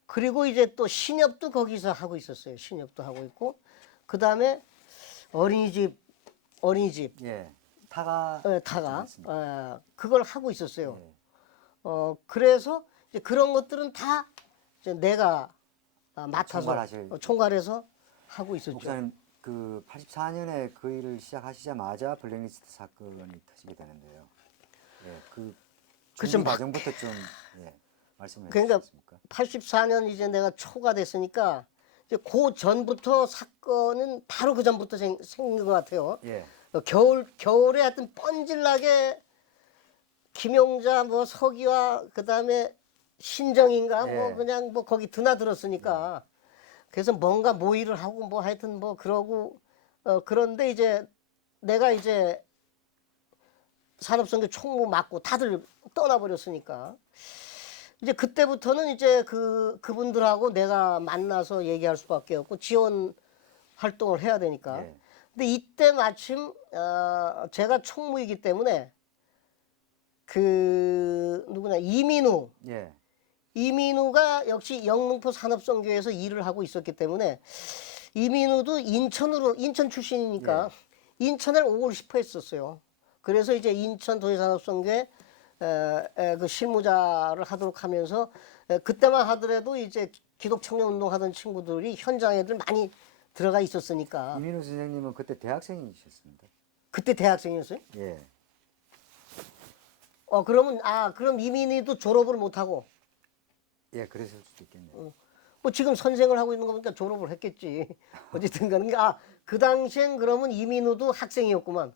그리고 이제 또 신협도 거기서 하고 있었어요. 신협도 하고 있고 그 다음에 어린이집 타가 그걸 하고 있었어요. 그래서 이제 그런 것들은 다 이제 내가 맡아서 총괄해서 하고 있었죠. 목사님 그 84년에 그 일을 시작하시자마자 블랙리스트 사건이 터지게 되는데요. 그 준비 과정부터 좀 말씀해 주시겠습니까? 84년 이제 내가 초가 됐으니까 이제 그 전부터 사건은 바로 그 전부터 생긴 것 같아요. 겨울에 하여튼 뻔질나게 김용자 뭐 서기와 그다음에 신정인가 뭐 그냥 뭐 거기 드나들었으니까 그래서 뭔가 모의를 하고 뭐 하여튼 뭐 그러고 그런데 이제 내가 이제 산업선교 총무 맡고 다들 떠나버렸으니까 이제 그때부터는 이제 그분들하고 내가 만나서 얘기할 수밖에 없고 지원 활동을 해야 되니까. 근데 이때 마침 제가 총무이기 때문에 그 누구냐 이민우가 역시 영등포 산업선교에서 일을 하고 있었기 때문에 이민우도 인천 출신이니까 인천을 오고 싶어 했었어요. 그래서 이제 인천 도시산업선교에 그 실무자를 하도록 하면서 그때만 하더라도 이제 기독청년 운동하던 친구들이 현장 애들 많이 들어가 있었으니까. 이민우 선생님은 그때 대학생이셨습니다. 그때 대학생이었어요? 그러면 그럼 이민희도 졸업을 못 하고. 그랬을 수도 있겠네요. 뭐 지금 선생을 하고 있는 거 보니까 졸업을 했겠지. 어쨌든 간에 그 당시엔 그러면 이민우도 학생이었구만.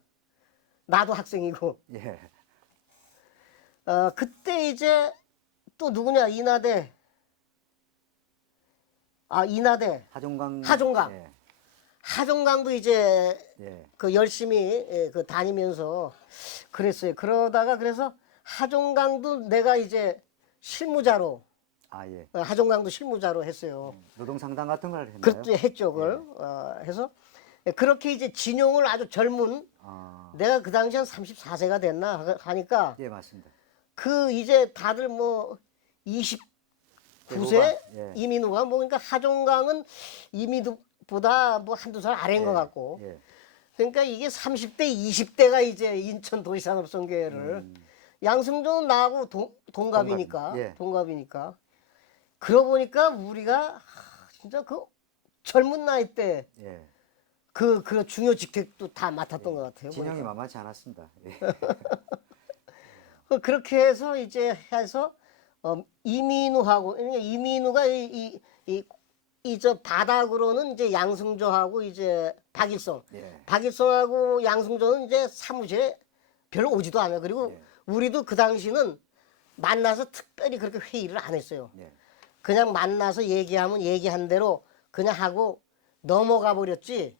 나도 학생이고. 예. 그때 이제 또 누구냐 이나대. 이나대. 하종강. 하종강. 예. 하종강도 이제 예. 그 열심히 그 다니면서 그랬어요. 그러다가 그래서 하종강도 내가 이제 실무자로 예. 하종강도 실무자로 했어요. 노동 상담 같은 걸 했나요? 그렇죠, 했죠, 그걸. 해서 그렇게 이제 진용을 아주 젊은 내가 그 당시 한 34세가 됐나 하니까 예, 맞습니다. 그 이제 다들 뭐 29세 예. 이민우가 뭐 그러니까 하종강은 이민우보다 뭐 한두 살 아래인 것 같고 예. 그러니까 이게 30대, 20대가 이제 인천 도시산업선교회를 양승조는 나하고 동갑이니까 예. 동갑이니까 그러고 보니까 우리가 진짜 그 젊은 나이 때 예. 그 중요 직책도 다 맡았던 것 같아요. 진영이 보니까. 만만치 않았습니다. 예. 그렇게 해서 이제 해서 이민우하고 그러니까 이민우가 저 바닥으로는 이제 양승조하고 이제 박일성, 예. 박일성하고 양승조는 이제 사무실에 별로 오지도 않아요. 그리고 예. 우리도 그 당시는 만나서 특별히 그렇게 회의를 안 했어요. 예. 그냥 만나서 얘기하면 얘기한 대로 그냥 하고 넘어가 버렸지.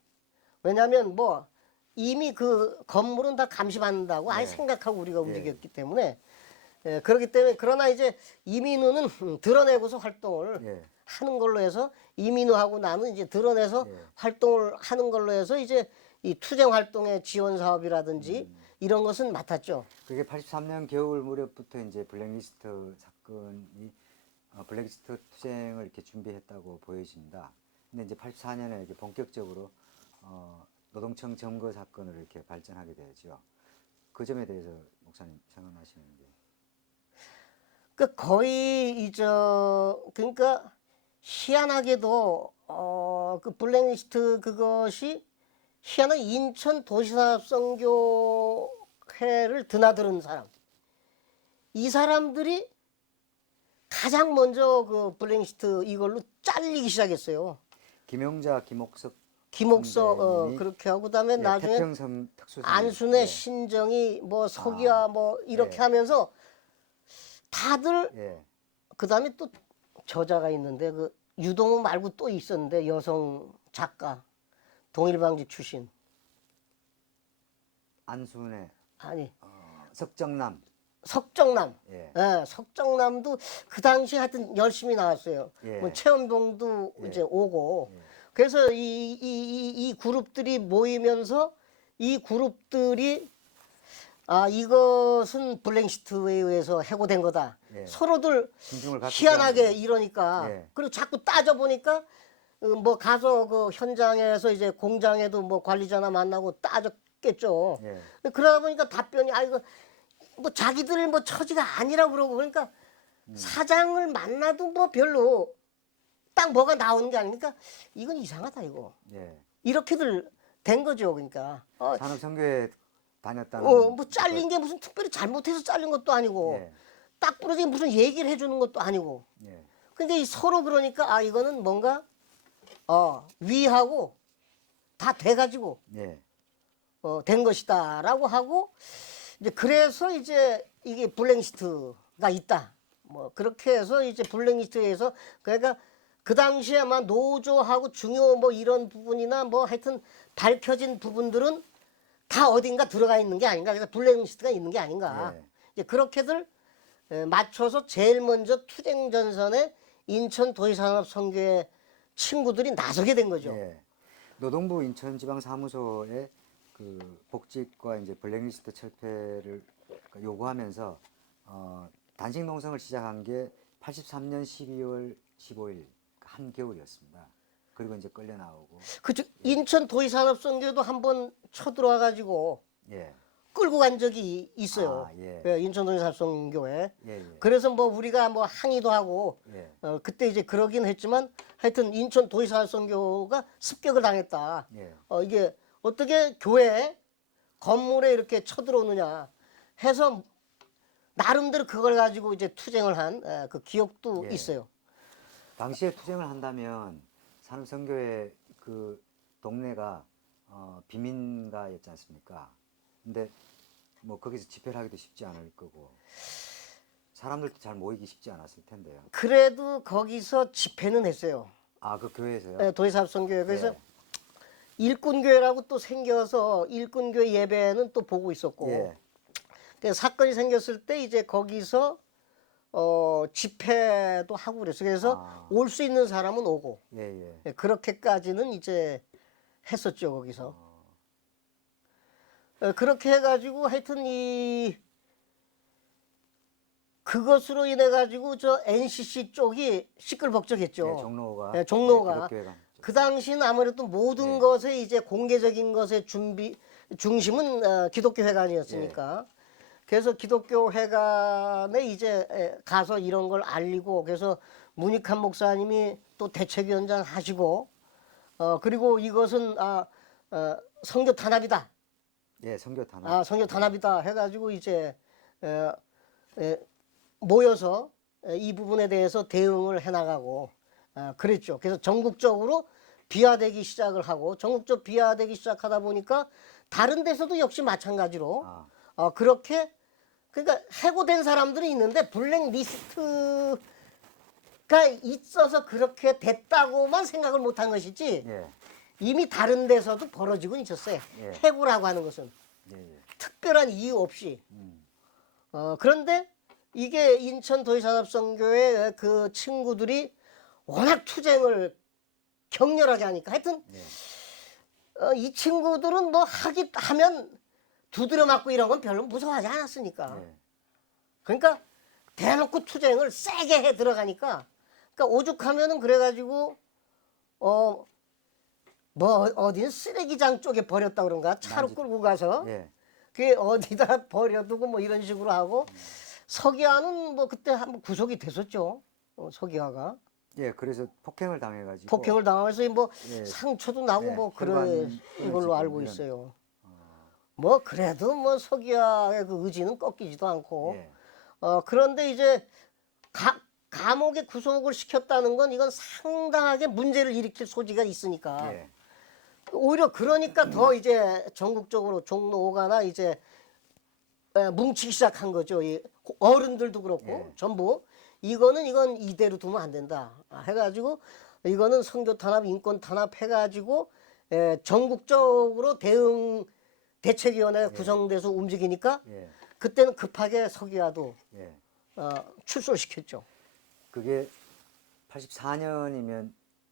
왜냐하면 뭐 이미 그 건물은 다 감시받는다고 아예 네. 생각하고 우리가 움직였기 때문에 그렇기 때문에 그러나 이제 이민우는 드러내고서 활동을 예. 하는 걸로 해서 이민우하고 나는 이제 드러내서 예. 활동을 하는 걸로 해서 이제 이 투쟁 활동의 지원 사업이라든지 이런 것은 맡았죠. 그게 83년 겨울 무렵부터 이제 블랙리스트 사건이 블랙리스트 투쟁을 이렇게 준비했다고 보여집니다. 근데 이제 84년에 이렇게 본격적으로 노동청 점거 사건으로 이렇게 발전하게 되죠. 그 점에 대해서 목사님 생각나시는 게? 그 거의 그러니까 희한하게도 그 블랙리스트 그것이 희한하게 인천 도시산업선교회를 드나드는 사람. 이 사람들이 가장 먼저 그 블랙리스트 이걸로 잘리기 시작했어요. 김용자, 김옥석 김옥석 그렇게 하고 그다음에 예, 나중에 태평섬 특수선 안순의 예. 신정이 뭐 서기와 뭐 이렇게 예. 하면서 다들 예. 그다음에 또 저자가 있는데 그 유동호 말고 또 있었는데 여성 작가 동일방직 출신 안순의 아니 석정남 석정남 예. 석정남도 그 당시 하여튼 열심히 나왔어요. 예. 뭐 최원봉도 예. 이제 오고 예. 그래서 이 그룹들이 모이면서 이 그룹들이 이것은 블랙리스트에 의해서 해고된 거다. 예. 서로들 존중을 갖고 희한하게 있다는 이러니까 예. 그리고 자꾸 따져보니까 뭐 가서 그 현장에서 이제 공장에도 뭐 관리자나 만나고 따졌겠죠. 예. 그러다 보니까 답변이 이거 뭐 자기들 뭐 처지가 아니라고 그러고 그러니까 사장을 만나도 뭐 별로 딱 뭐가 나오는 게 아니니까 이건 이상하다 이거. 예. 이렇게들 된 거죠. 그러니까 산업선교회 다녔다는 뭐 잘린 게 무슨 특별히 잘못해서 잘린 것도 아니고 예. 딱 부러지게 무슨 얘기를 해주는 것도 아니고 예. 근데 서로 그러니까 이거는 뭔가 위하고 다 돼가지고 예. 된 것이다라고 하고 이제 그래서 이제 이게 블랙리스트가 있다. 뭐 그렇게 해서 이제 블랙리스트에서 그러니까 그 당시에 아마 노조하고 중요 뭐 이런 부분이나 뭐 하여튼 밝혀진 부분들은 다 어딘가 들어가 있는 게 아닌가. 그래서 블랙리스트가 있는 게 아닌가. 예. 이제 그렇게들 맞춰서 제일 먼저 투쟁 전선에 인천 도시산업선교회 친구들이 나서게 된 거죠. 예. 노동부 인천지방사무소에 그 복직과 이제 블랙리스트 철폐를 요구하면서 단식 농성을 시작한 게 83년 12월 15일 한겨울이었습니다. 그리고 이제 끌려 나오고 그쵸. 인천 도시산업선교도 한번 쳐들어와 가지고 예. 끌고 간 적이 있어요. 예. 인천 도시산업선교회. 예. 그래서 뭐 우리가 뭐 항의도 하고 예. 그때 이제 그러긴 했지만 하여튼 인천 도시산업선교가 습격을 당했다. 예. 이게 어떻게 교회 건물에 이렇게 쳐들어오느냐 해서 나름대로 그걸 가지고 이제 투쟁을 한 그 기억도 예. 있어요. 당시에 투쟁을 한다면 산업선교회 그 동네가 비민가였지 않습니까? 근데 뭐 거기서 집회를 하기도 쉽지 않을 거고 사람들도 잘 모이기 쉽지 않았을 텐데요. 그래도 거기서 집회는 했어요. 아, 그 교회에서요? 네, 도의사합성교회. 그래서 예. 일꾼교회라고 또 생겨서 일꾼교회 예배는 또 보고 있었고 예. 그래서 사건이 생겼을 때 이제 거기서 집회도 하고 그랬어요. 그래서 올 수 있는 사람은 오고 예. 예, 그렇게까지는 이제 했었죠 거기서. 그렇게 해가지고 하여튼 그것으로 인해 가지고 저 NCC 쪽이 시끌벅적했죠. 예, 종로가. 예, 종로가. 기독교회가. 그 당시는 아무래도 모든 네. 것의 이제 공개적인 것의 중심은 기독교 회관이었으니까. 그래서 기독교 회관에 이제 가서 이런 걸 알리고 그래서 문익환 목사님이 또 대책위원장 하시고 그리고 이것은 선교 탄압이다. 예, 선교 단합. 선교 탄압이다 해가지고 이제 모여서 이 부분에 대해서 대응을 해나가고 그랬죠. 그래서 전국적으로 비화되기 시작을 하고 전국적 비화되기 시작하다 보니까 다른 데서도 역시 마찬가지로 그렇게 그러니까 해고된 사람들이 있는데 블랙리스트가 있어서 그렇게 됐다고만 생각을 못한 것이지 예. 이미 다른 데서도 벌어지고 있었어요. 예. 해고라고 하는 것은 예. 특별한 이유 없이. 그런데 이게 인천 도의산업선교회 그 친구들이 워낙 투쟁을 격렬하게 하니까 하여튼 이 친구들은 뭐 하면 두드려 맞고 이런 건 별로 무서워하지 않았으니까. 그러니까 대놓고 투쟁을 세게 해 들어가니까 그러니까 오죽하면은 그래가지고 뭐 어디는 쓰레기장 쪽에 버렸다 그런가 차로 끌고 가서 예. 그게 어디다 버려두고 뭐 이런 식으로 하고 서기화는 뭐 그때 한번 구속이 됐었죠. 서기화가 예, 그래서 폭행을 당해가지고. 폭행을 당해서 뭐 예. 상처도 나고 예, 뭐 혈관 그런 걸로 끊어지고 알고 이런. 있어요. 뭐 그래도 뭐 서기화의 그 의지는 꺾이지도 않고 예. 그런데 이제 감옥에 구속을 시켰다는 건 이건 상당하게 문제를 일으킬 소지가 있으니까 예. 오히려 그러니까 더 이제 전국적으로 종로 5가나 이제 뭉치기 시작한 거죠. 이 어른들도 그렇고 전부 이건 이대로 두면 안 된다 해가지고 이거는 선교 탄압, 인권 탄압 해가지고 전국적으로 대책위원회가 구성돼서 움직이니까 그때는 급하게 서기화도 출소를 시켰죠. 그게 84년이면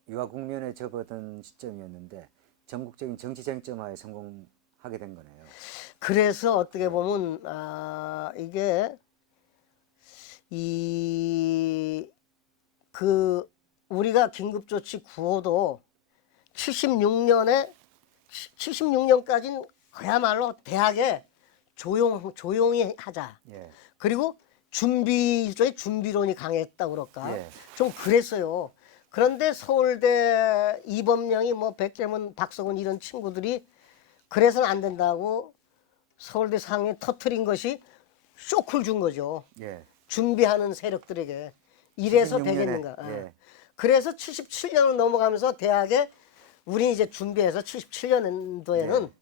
유아 국면에 접어든 시점이었는데 전국적인 정치 쟁점화에 성공하게 된 거네요. 그래서 어떻게 보면 이게 우리가 긴급조치 9호도 76년까지는 그야말로 대학에 조용히 하자. 그리고 일종의 준비론이 강했다 그럴까. 좀 그랬어요. 그런데 서울대 이범령이 뭐 백대문, 박석훈 이런 친구들이 그래서는 안 된다고 서울대 상에 터트린 것이 쇼크를 준 거죠. 준비하는 세력들에게. 이래서 76년에, 되겠는가. 그래서 77년을 넘어가면서 대학에 우리 이제 준비해서 77년도에는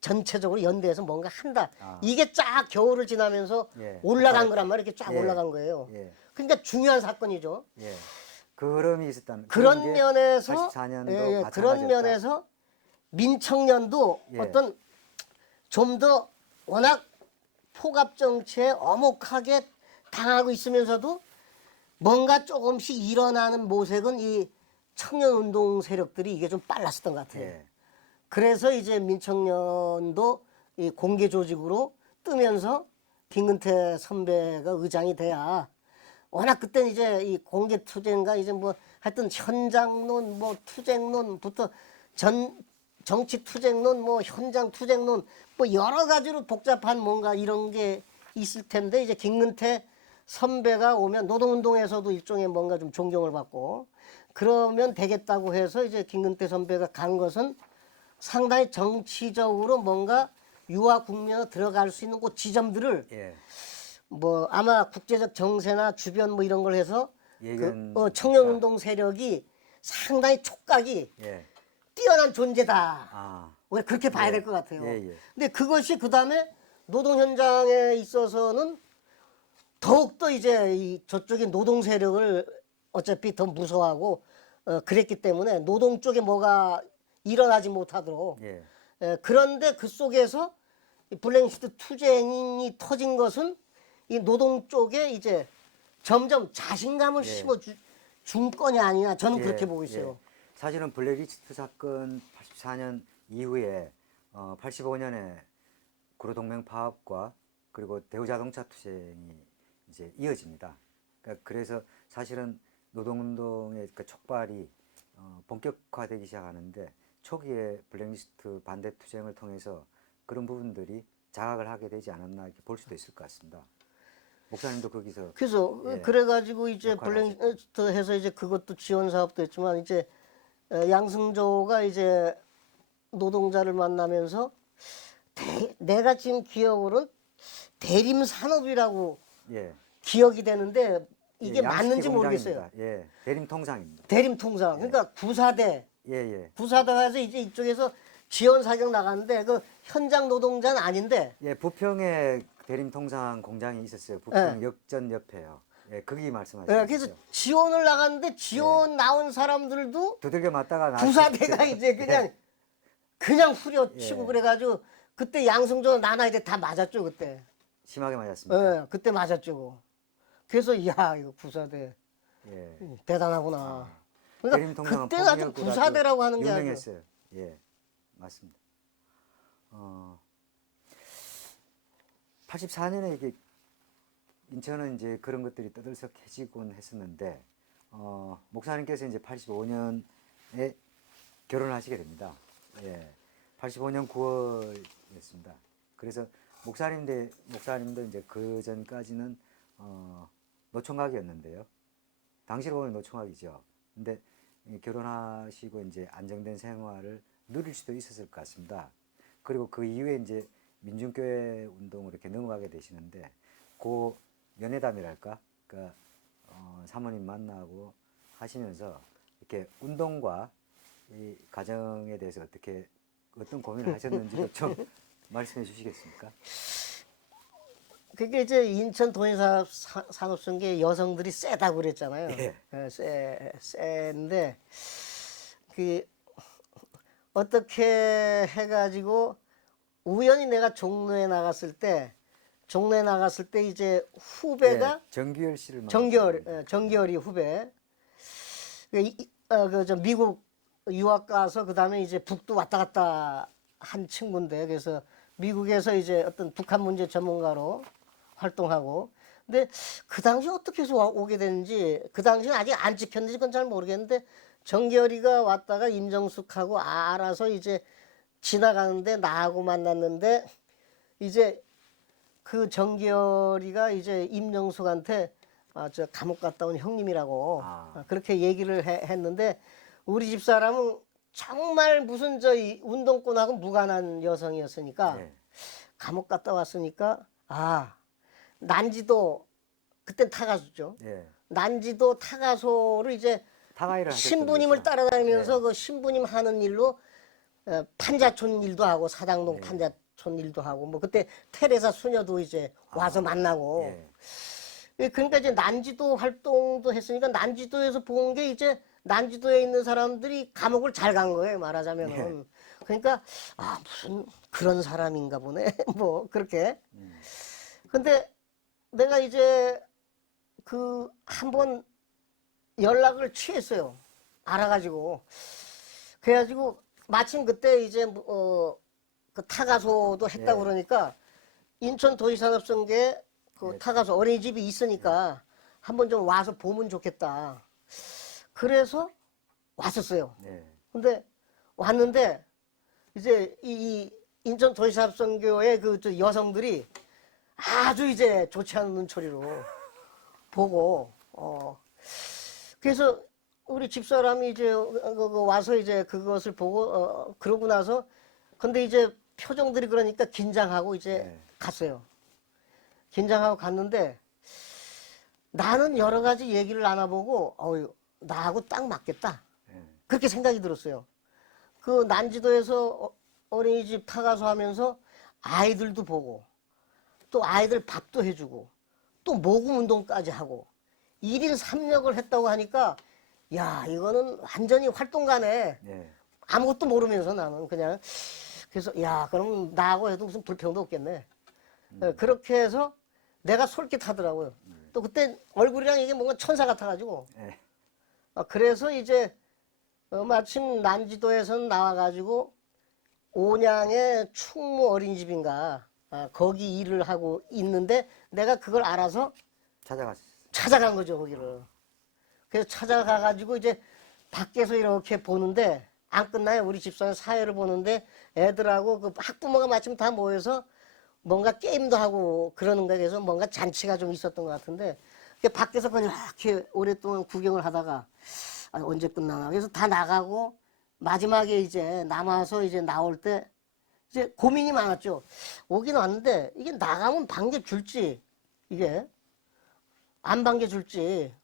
전체적으로 연대해서 뭔가 한다. 이게 쫙 겨울을 지나면서 올라간 거란 말이에요. 이렇게 쫙 올라간 거예요. 그러니까 중요한 사건이죠. 그 흐름이 있었다는 그런 면에서 84년도 그런 면에서 민청년도 어떤 좀 더 워낙 포갑 정치에 엄혹하게 당하고 있으면서도 뭔가 조금씩 일어나는 모색은 이 청년 운동 세력들이 이게 좀 빨랐었던 것 같아요. 그래서 이제 민청년도 이 공개 조직으로 뜨면서 김근태 선배가 의장이 돼야 워낙 그때는 이제 이 공개 투쟁과 이제 뭐 하여튼 현장론 뭐 투쟁론부터 정치 투쟁론 뭐 현장 투쟁론 뭐 여러 가지로 복잡한 뭔가 이런 게 있을 텐데 이제 김근태 선배가 오면 노동운동에서도 일종의 뭔가 좀 존경을 받고 그러면 되겠다고 해서 이제 김근태 선배가 간 것은 상당히 정치적으로 뭔가 유화 국면에 들어갈 수 있는 그 지점들을 뭐 아마 국제적 정세나 주변 뭐 이런 걸 해서 예견 청년운동 세력이 상당히 촉각이 예. 뛰어난 존재다. 아. 우리 그렇게 봐야 예. 될 것 같아요. 예, 예. 근데 그것이 그 다음에 노동 현장에 있어서는 더욱더 이제 이 저쪽의 노동 세력을 어차피 더 무서워하고 그랬기 때문에 노동 쪽에 뭐가 일어나지 못하도록 예. 그런데 그 속에서 이 블랙리스트 투쟁이 터진 것은 이 노동 쪽에 이제 점점 자신감을 예. 심어준 건이 아니냐 저는 예, 그렇게 보고 있어요. 예. 사실은 블랙리스트 사건 84년 이후에 85년에 구로동맹 파업과 그리고 대우자동차 투쟁이 이제 이어집니다. 그러니까 그래서 사실은 노동운동의 그 촉발이 본격화되기 시작하는데 초기에 블랙리스트 반대 투쟁을 통해서 그런 부분들이 자각을 하게 되지 않았나 이렇게 볼 수도 있을 것 같습니다. 목사님도 거기서 그래서 예, 그래가지고 이제 역할을 블랙리스트 해서 이제 그것도 지원 사업도 했지만 이제 양승조가 이제 노동자를 만나면서 내가 지금 기억으로는 대림 산업이라고 예, 기억이 되는데 이게 예, 맞는지 양식기 모르겠어요. 공장입니다. 예, 대림통상입니다. 대림 통상 그러니까 구사대 예, 예. 구사대에서 이제 이쪽에서 지원 사격 나갔는데 그 현장 노동자는 아닌데 예, 부평에 대림통상 공장이 있었어요. 부평 역전 옆에요. 예, 거기 말씀하시는 예, 그래서 거죠. 지원을 나갔는데 지원 나온 사람들도 두들겨 맞다가 구사대가 이제 그냥 후려치고 예. 그래가지고 그때 양승조 나나 이제 다 맞았죠 그때. 심하게 맞았습니다. 예, 그때 맞았죠. 그래서 야 이거 구사대 예. 대단하구나. 그러니까 대림통상은 그때 아주 폭력으로 구사대라고 하는 게 아주 유명했어요. 예, 맞습니다. 84년에 이게 인천은 이제 그런 것들이 떠들썩해지곤 했었는데 목사님께서 이제 85년에 결혼하시게 됩니다. 예, 85년 9월이었습니다. 그래서 목사님도 이제 그 전까지는 노총각이었는데요. 당시로 보면 노총각이죠. 근데 결혼하시고 이제 안정된 생활을 누릴 수도 있었을 것 같습니다. 그리고 그 이후에 이제 민중교회 운동으로 이렇게 넘어가게 되시는데 그 연회담이랄까, 그러니까 사모님 만나고 하시면서 이렇게 운동과 이 가정에 대해서 어떤 고민을 하셨는지도 좀 말씀해 주시겠습니까? 그게 이제 인천 동해산업선계 여성들이 세다고 그랬잖아요. 예. 센데 그 어떻게 해가지고 우연히 내가 종로에 나갔을 때 이제 후배가 예, 정규열 씨를 정기열이 후배. 저 미국 유학 가서 그 다음에 이제 북도 왔다 갔다 한 친구인데 그래서 미국에서 이제 어떤 북한 문제 전문가로 활동하고. 근데 그 당시 어떻게 해서 오게 됐는지 그 당시는 아직 안 찍혔는지 그건 잘 모르겠는데 정기열이가 왔다가 임정숙하고 알아서 이제 지나가는데 나하고 만났는데 이제 그 정기열이가 이제 임정숙한테 저 감옥 갔다 온 형님이라고 그렇게 얘기를 했는데 우리 집 사람은 정말 무슨 이 운동권하고 무관한 여성이었으니까 네. 감옥 갔다 왔으니까 난지도 그땐 타가소죠. 예. 난지도 타가소를 이제 타가이를 신부님을 하셨던 따라다니면서 네. 그 신부님 하는 일로 판자촌 일도 하고 사당동 네. 판자촌 일도 하고 뭐 그때 테레사 수녀도 이제 와서 만나고 예. 그러니까 이제 난지도 활동도 했으니까 난지도에서 본 게 이제 난지도에 있는 사람들이 감옥을 잘 간 거예요 말하자면은. 그러니까 무슨 그런 사람인가 보네 뭐 그렇게. 근데 내가 이제 그 한번 연락을 취했어요. 알아가지고. 그래가지고 마침 그때 이제 그 타가소도 했다고 그러니까 인천 도시산업선계 그 타가소 어린이집이 있으니까 한번 좀 와서 보면 좋겠다. 그래서 왔었어요. 근데 왔는데 이제 이 인천 도시산업선교의 그 여성들이 아주 이제 좋지 않은 눈초리로 보고 그래서 우리 집사람이 이제 와서 이제 그것을 보고 그러고 나서 근데 이제 표정들이 그러니까 긴장하고 이제 갔어요. 긴장하고 갔는데 나는 여러 가지 얘기를 나눠보고 나하고 딱 맞겠다. 예. 그렇게 생각이 들었어요. 그 난지도에서 어린이집 타가서 하면서 아이들도 보고 또 아이들 밥도 해주고 또 모금 운동까지 하고 1인 3역을 했다고 하니까 야 이거는 완전히 활동가네. 예. 아무것도 모르면서 나는 그냥 그래서 야 그럼 나하고 해도 무슨 불평도 없겠네. 그렇게 해서 내가 솔깃하더라고요. 또 그때 얼굴이랑 이게 뭔가 천사 같아가지고 예. 그래서 이제 마침 난지도에서 나와가지고 온양의 충무 어린이집인가 거기 일을 하고 있는데 내가 그걸 알아서 찾아갔어요. 찾아간 거죠 거기를. 그래서 찾아가가지고 이제 밖에서 이렇게 보는데 안 끝나요. 우리 집사람 사회를 보는데 애들하고 그 학부모가 마침 다 모여서 뭔가 게임도 하고 그러는 거에 대해서 뭔가 잔치가 좀 있었던 것 같은데 밖에서 그냥 이렇게 오랫동안 구경을 하다가 언제 끝나나 그래서 다 나가고 마지막에 이제 남아서 이제 나올 때 이제 고민이 많았죠. 오긴 왔는데 이게 나가면 반겨 줄지 이게 안 반겨 줄지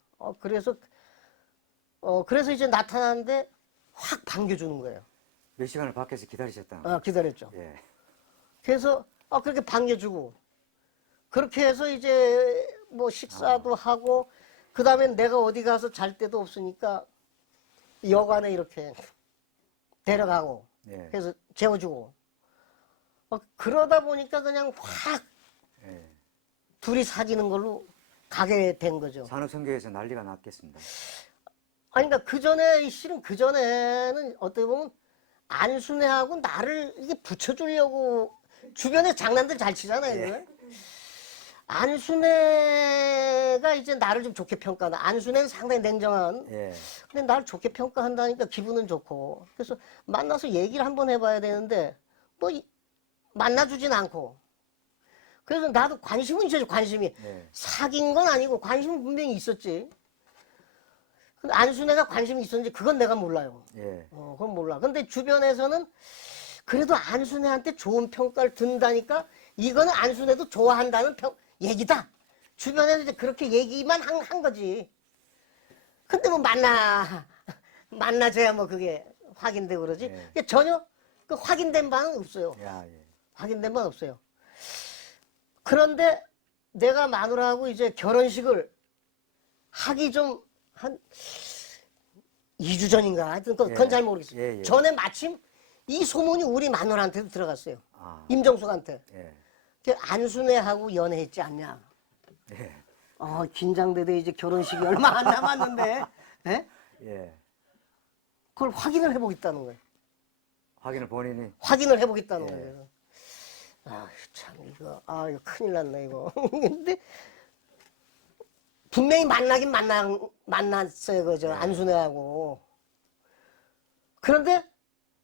그래서 이제 나타나는데 확 반겨 주는 거예요. 몇 시간을 밖에서 기다리셨다. 기다렸죠. 예. 그래서 그렇게 반겨주고 그렇게 해서 이제 뭐 식사도 하고 그 다음에 내가 어디 가서 잘 데도 없으니까 여관에 이렇게 데려가고 예. 그래서 재워주고 그러다 보니까 그냥 확 예. 둘이 사귀는 걸로 가게 된 거죠. 산업선교에서 난리가 났겠습니다. 아니 그러니까 그전에 실은 그전에는 어떻게 보면 안순애하고 나를 이게 붙여주려고 주변에 장난들 잘 치잖아요. 예. 안순애가 이제 나를 좀 좋게 평가한다. 안순애는 상당히 냉정한. 예. 근데 나를 좋게 평가한다니까 기분은 좋고. 그래서 만나서 얘기를 한번 해봐야 되는데 뭐 만나주진 않고. 그래서 나도 관심은 있었지. 관심이. 예. 사귄 건 아니고 관심은 분명히 있었지. 근데 안순애가 관심이 있었는지 그건 내가 몰라요. 예. 그건 몰라. 근데 주변에서는 그래도 안순애한테 좋은 평가를 듣는다니까 이거는 안순애도 좋아한다는 얘기다. 주변에서 이제 그렇게 얘기만 한 거지. 근데 뭐 만나줘야 뭐 그게 확인되고 그러지. 예. 근데 전혀 그 확인된 바는 없어요. 야, 예. 확인된 바는 없어요. 그런데 내가 마누라하고 이제 결혼식을 하기 좀 한 2주 전인가 하여튼 그건 예. 잘 모르겠어요. 예, 예. 전에 마침 이 소문이 우리 마누라한테도 들어갔어요. 아. 임정숙한테. 예. 안순애하고 연애했지 않냐. 예. 긴장되대 이제 결혼식이 얼마 안 남았는데. 예? 예. 그걸 확인을 해보겠다는 거예요. 확인을 본인이 확인을 해보겠다는 예. 거예요. 참 이거 큰일 났네 이거. 근데 분명히 만나긴 만났어요 그죠. 안순애하고. 그런데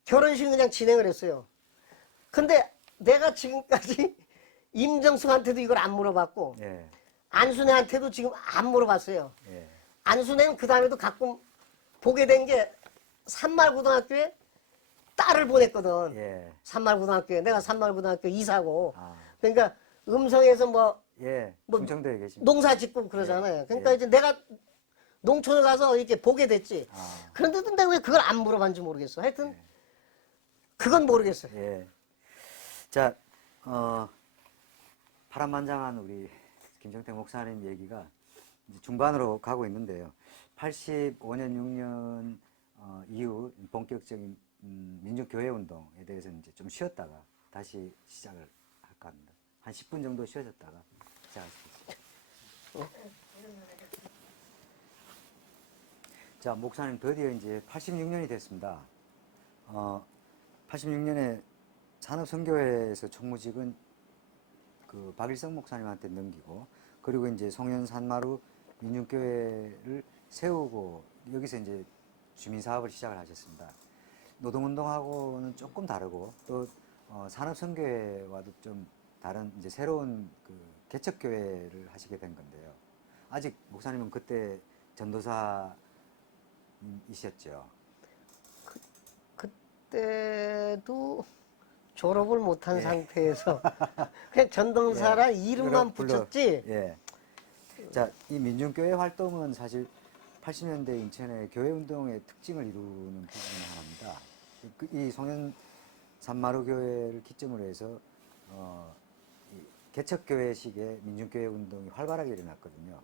결혼식 그냥 진행을 했어요. 근데 내가 지금까지 임정숙한테도 이걸 안 물어봤고 예. 안순애한테도 지금 안 물어봤어요. 예. 안순애는 그 다음에도 가끔 보게 된 게 산말고등학교에 딸을 보냈거든. 예. 산말고등학교에 내가 산말고등학교 이사고. 아. 그러니까 음성에서 뭐 예. 뭐 충청도에 계십니다. 농사 짓고 그러잖아요. 그러니까 예. 이제 내가 농촌에 가서 이렇게 보게 됐지. 아. 그런데도 내가 왜 그걸 안 물어봤는지 모르겠어. 하여튼 그건 모르겠어요. 예. 자, 파란만장한 우리 김정택 목사님 얘기가 이제 중반으로 가고 있는데요. 85년, 6년 이후 본격적인 민중교회 운동에 대해서 이제 좀 쉬었다가 다시 시작을 할까 합니다. 한 10분 정도 쉬어졌다가 시작할 수 있습니다. 자, 목사님 드디어 이제 86년이 됐습니다. 86년에 산업선교회에서 총무직은 그 박일성 목사님한테 넘기고, 그리고 이제 송년 산마루 민중교회를 세우고 여기서 이제 주민사업을 시작을 하셨습니다. 노동운동하고는 조금 다르고 또 산업선교회와도 좀 다른 이제 새로운 그 개척교회를 하시게 된 건데요. 아직 목사님은 그때 전도사이셨죠. 그때도 졸업을 못한 상태에서 그냥 전동사라 이름만 불러- 붙였지. 예. 자, 이 민중교회 활동은 사실 80년대 인천의 교회 운동의 특징을 이루는 부분 중 하나입니다. 이 송년 산마루 교회를 기점으로 해서 이 개척교회식의 민중교회 운동이 활발하게 일어났거든요.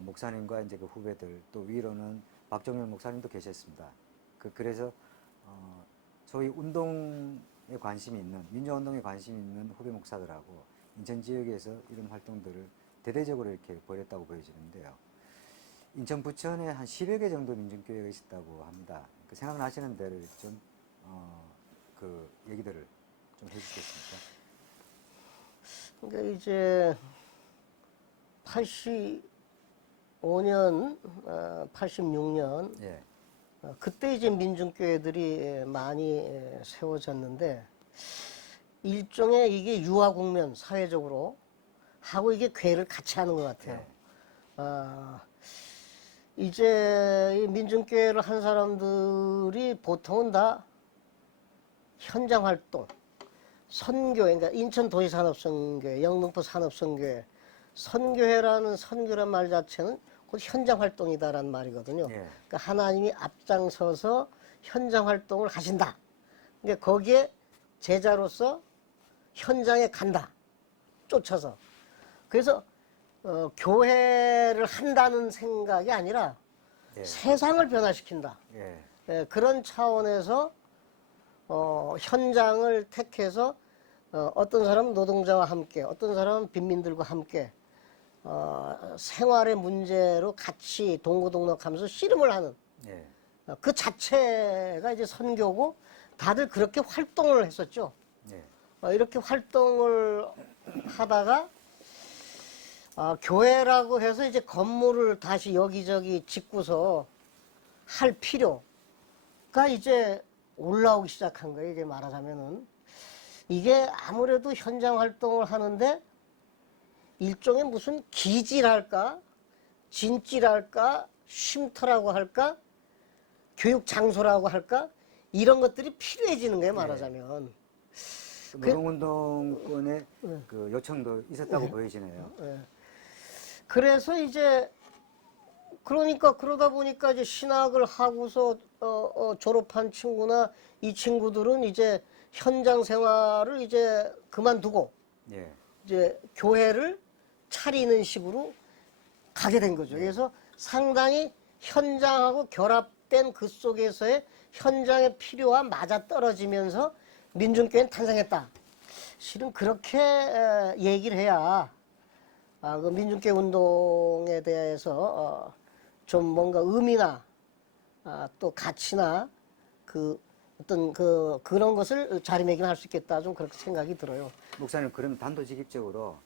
목사님과 이제 그 후배들, 또 위로는 박정현 목사님도 계셨습니다. 그래서 소위 운동에 관심이 있는, 민주운동에 관심이 있는 후배 목사들하고 인천 지역에서 이런 활동들을 대대적으로 이렇게 벌였다고 보여지는데요. 인천 부천에 한 10여 개 정도 민중교회가 있었다고 합니다. 생각나시는 데를 좀, 그 얘기들을 좀 해주시겠습니까? 그러니까 이제 85년, 86년, 예. 그때 이제 민중교회들이 많이 세워졌는데, 일종의 이게 유아국면 사회적으로 하고 이게 교회를 같이 하는 것 같아요. 이제 이 민중교회를 한 사람들이 보통은 다 현장 활동, 선교, 그러니까 인천 도시산업선교회, 영등포 산업선교회, 선교회라는 선교란 말 자체는 곧 현장 활동이다라는 말이거든요. 예. 그러니까 하나님이 앞장서서 현장 활동을 하신다. 그러니까 거기에 제자로서 현장에 간다. 쫓아서. 그래서 교회를 한다는 생각이 아니라 예. 세상을 변화시킨다. 예. 그런 차원에서 현장을 택해서 어떤 사람은 노동자와 함께, 어떤 사람은 빈민들과 함께 생활의 문제로 같이 동고동락하면서 씨름을 하는 예. 그 자체가 이제 선교고 다들 그렇게 활동을 했었죠. 예. 이렇게 활동을 하다가 교회라고 해서 이제 건물을 다시 여기저기 짓고서 할 필요가 이제 올라오기 시작한 거예요. 이게 말하자면은 이게 아무래도 현장 활동을 하는데 일종의 무슨 기지랄까, 진지랄까, 쉼터라고 할까, 교육 장소라고 할까 이런 것들이 필요해지는 거예요. 말하자면. 노동운동권의 그 요청도 있었다고 보여지네요. 그래서 이제 그러니까 그러다 보니까 이제 신학을 하고서 졸업한 친구나 이 친구들은 이제 현장 생활을 이제 그만두고 예. 이제 교회를 차리는 식으로 가게 된 거죠. 그래서 상당히 현장하고 결합된 그 속에서의 현장의 필요와 맞아떨어지면서 민중교회는 탄생했다. 실은 그렇게 얘기를 해야 그 민중교회 운동에 대해서 좀 뭔가 의미나 또 가치나 그 어떤 그런 것을 자리매김할 수 있겠다. 좀 그렇게 생각이 들어요. 목사님, 그럼 단도직입적으로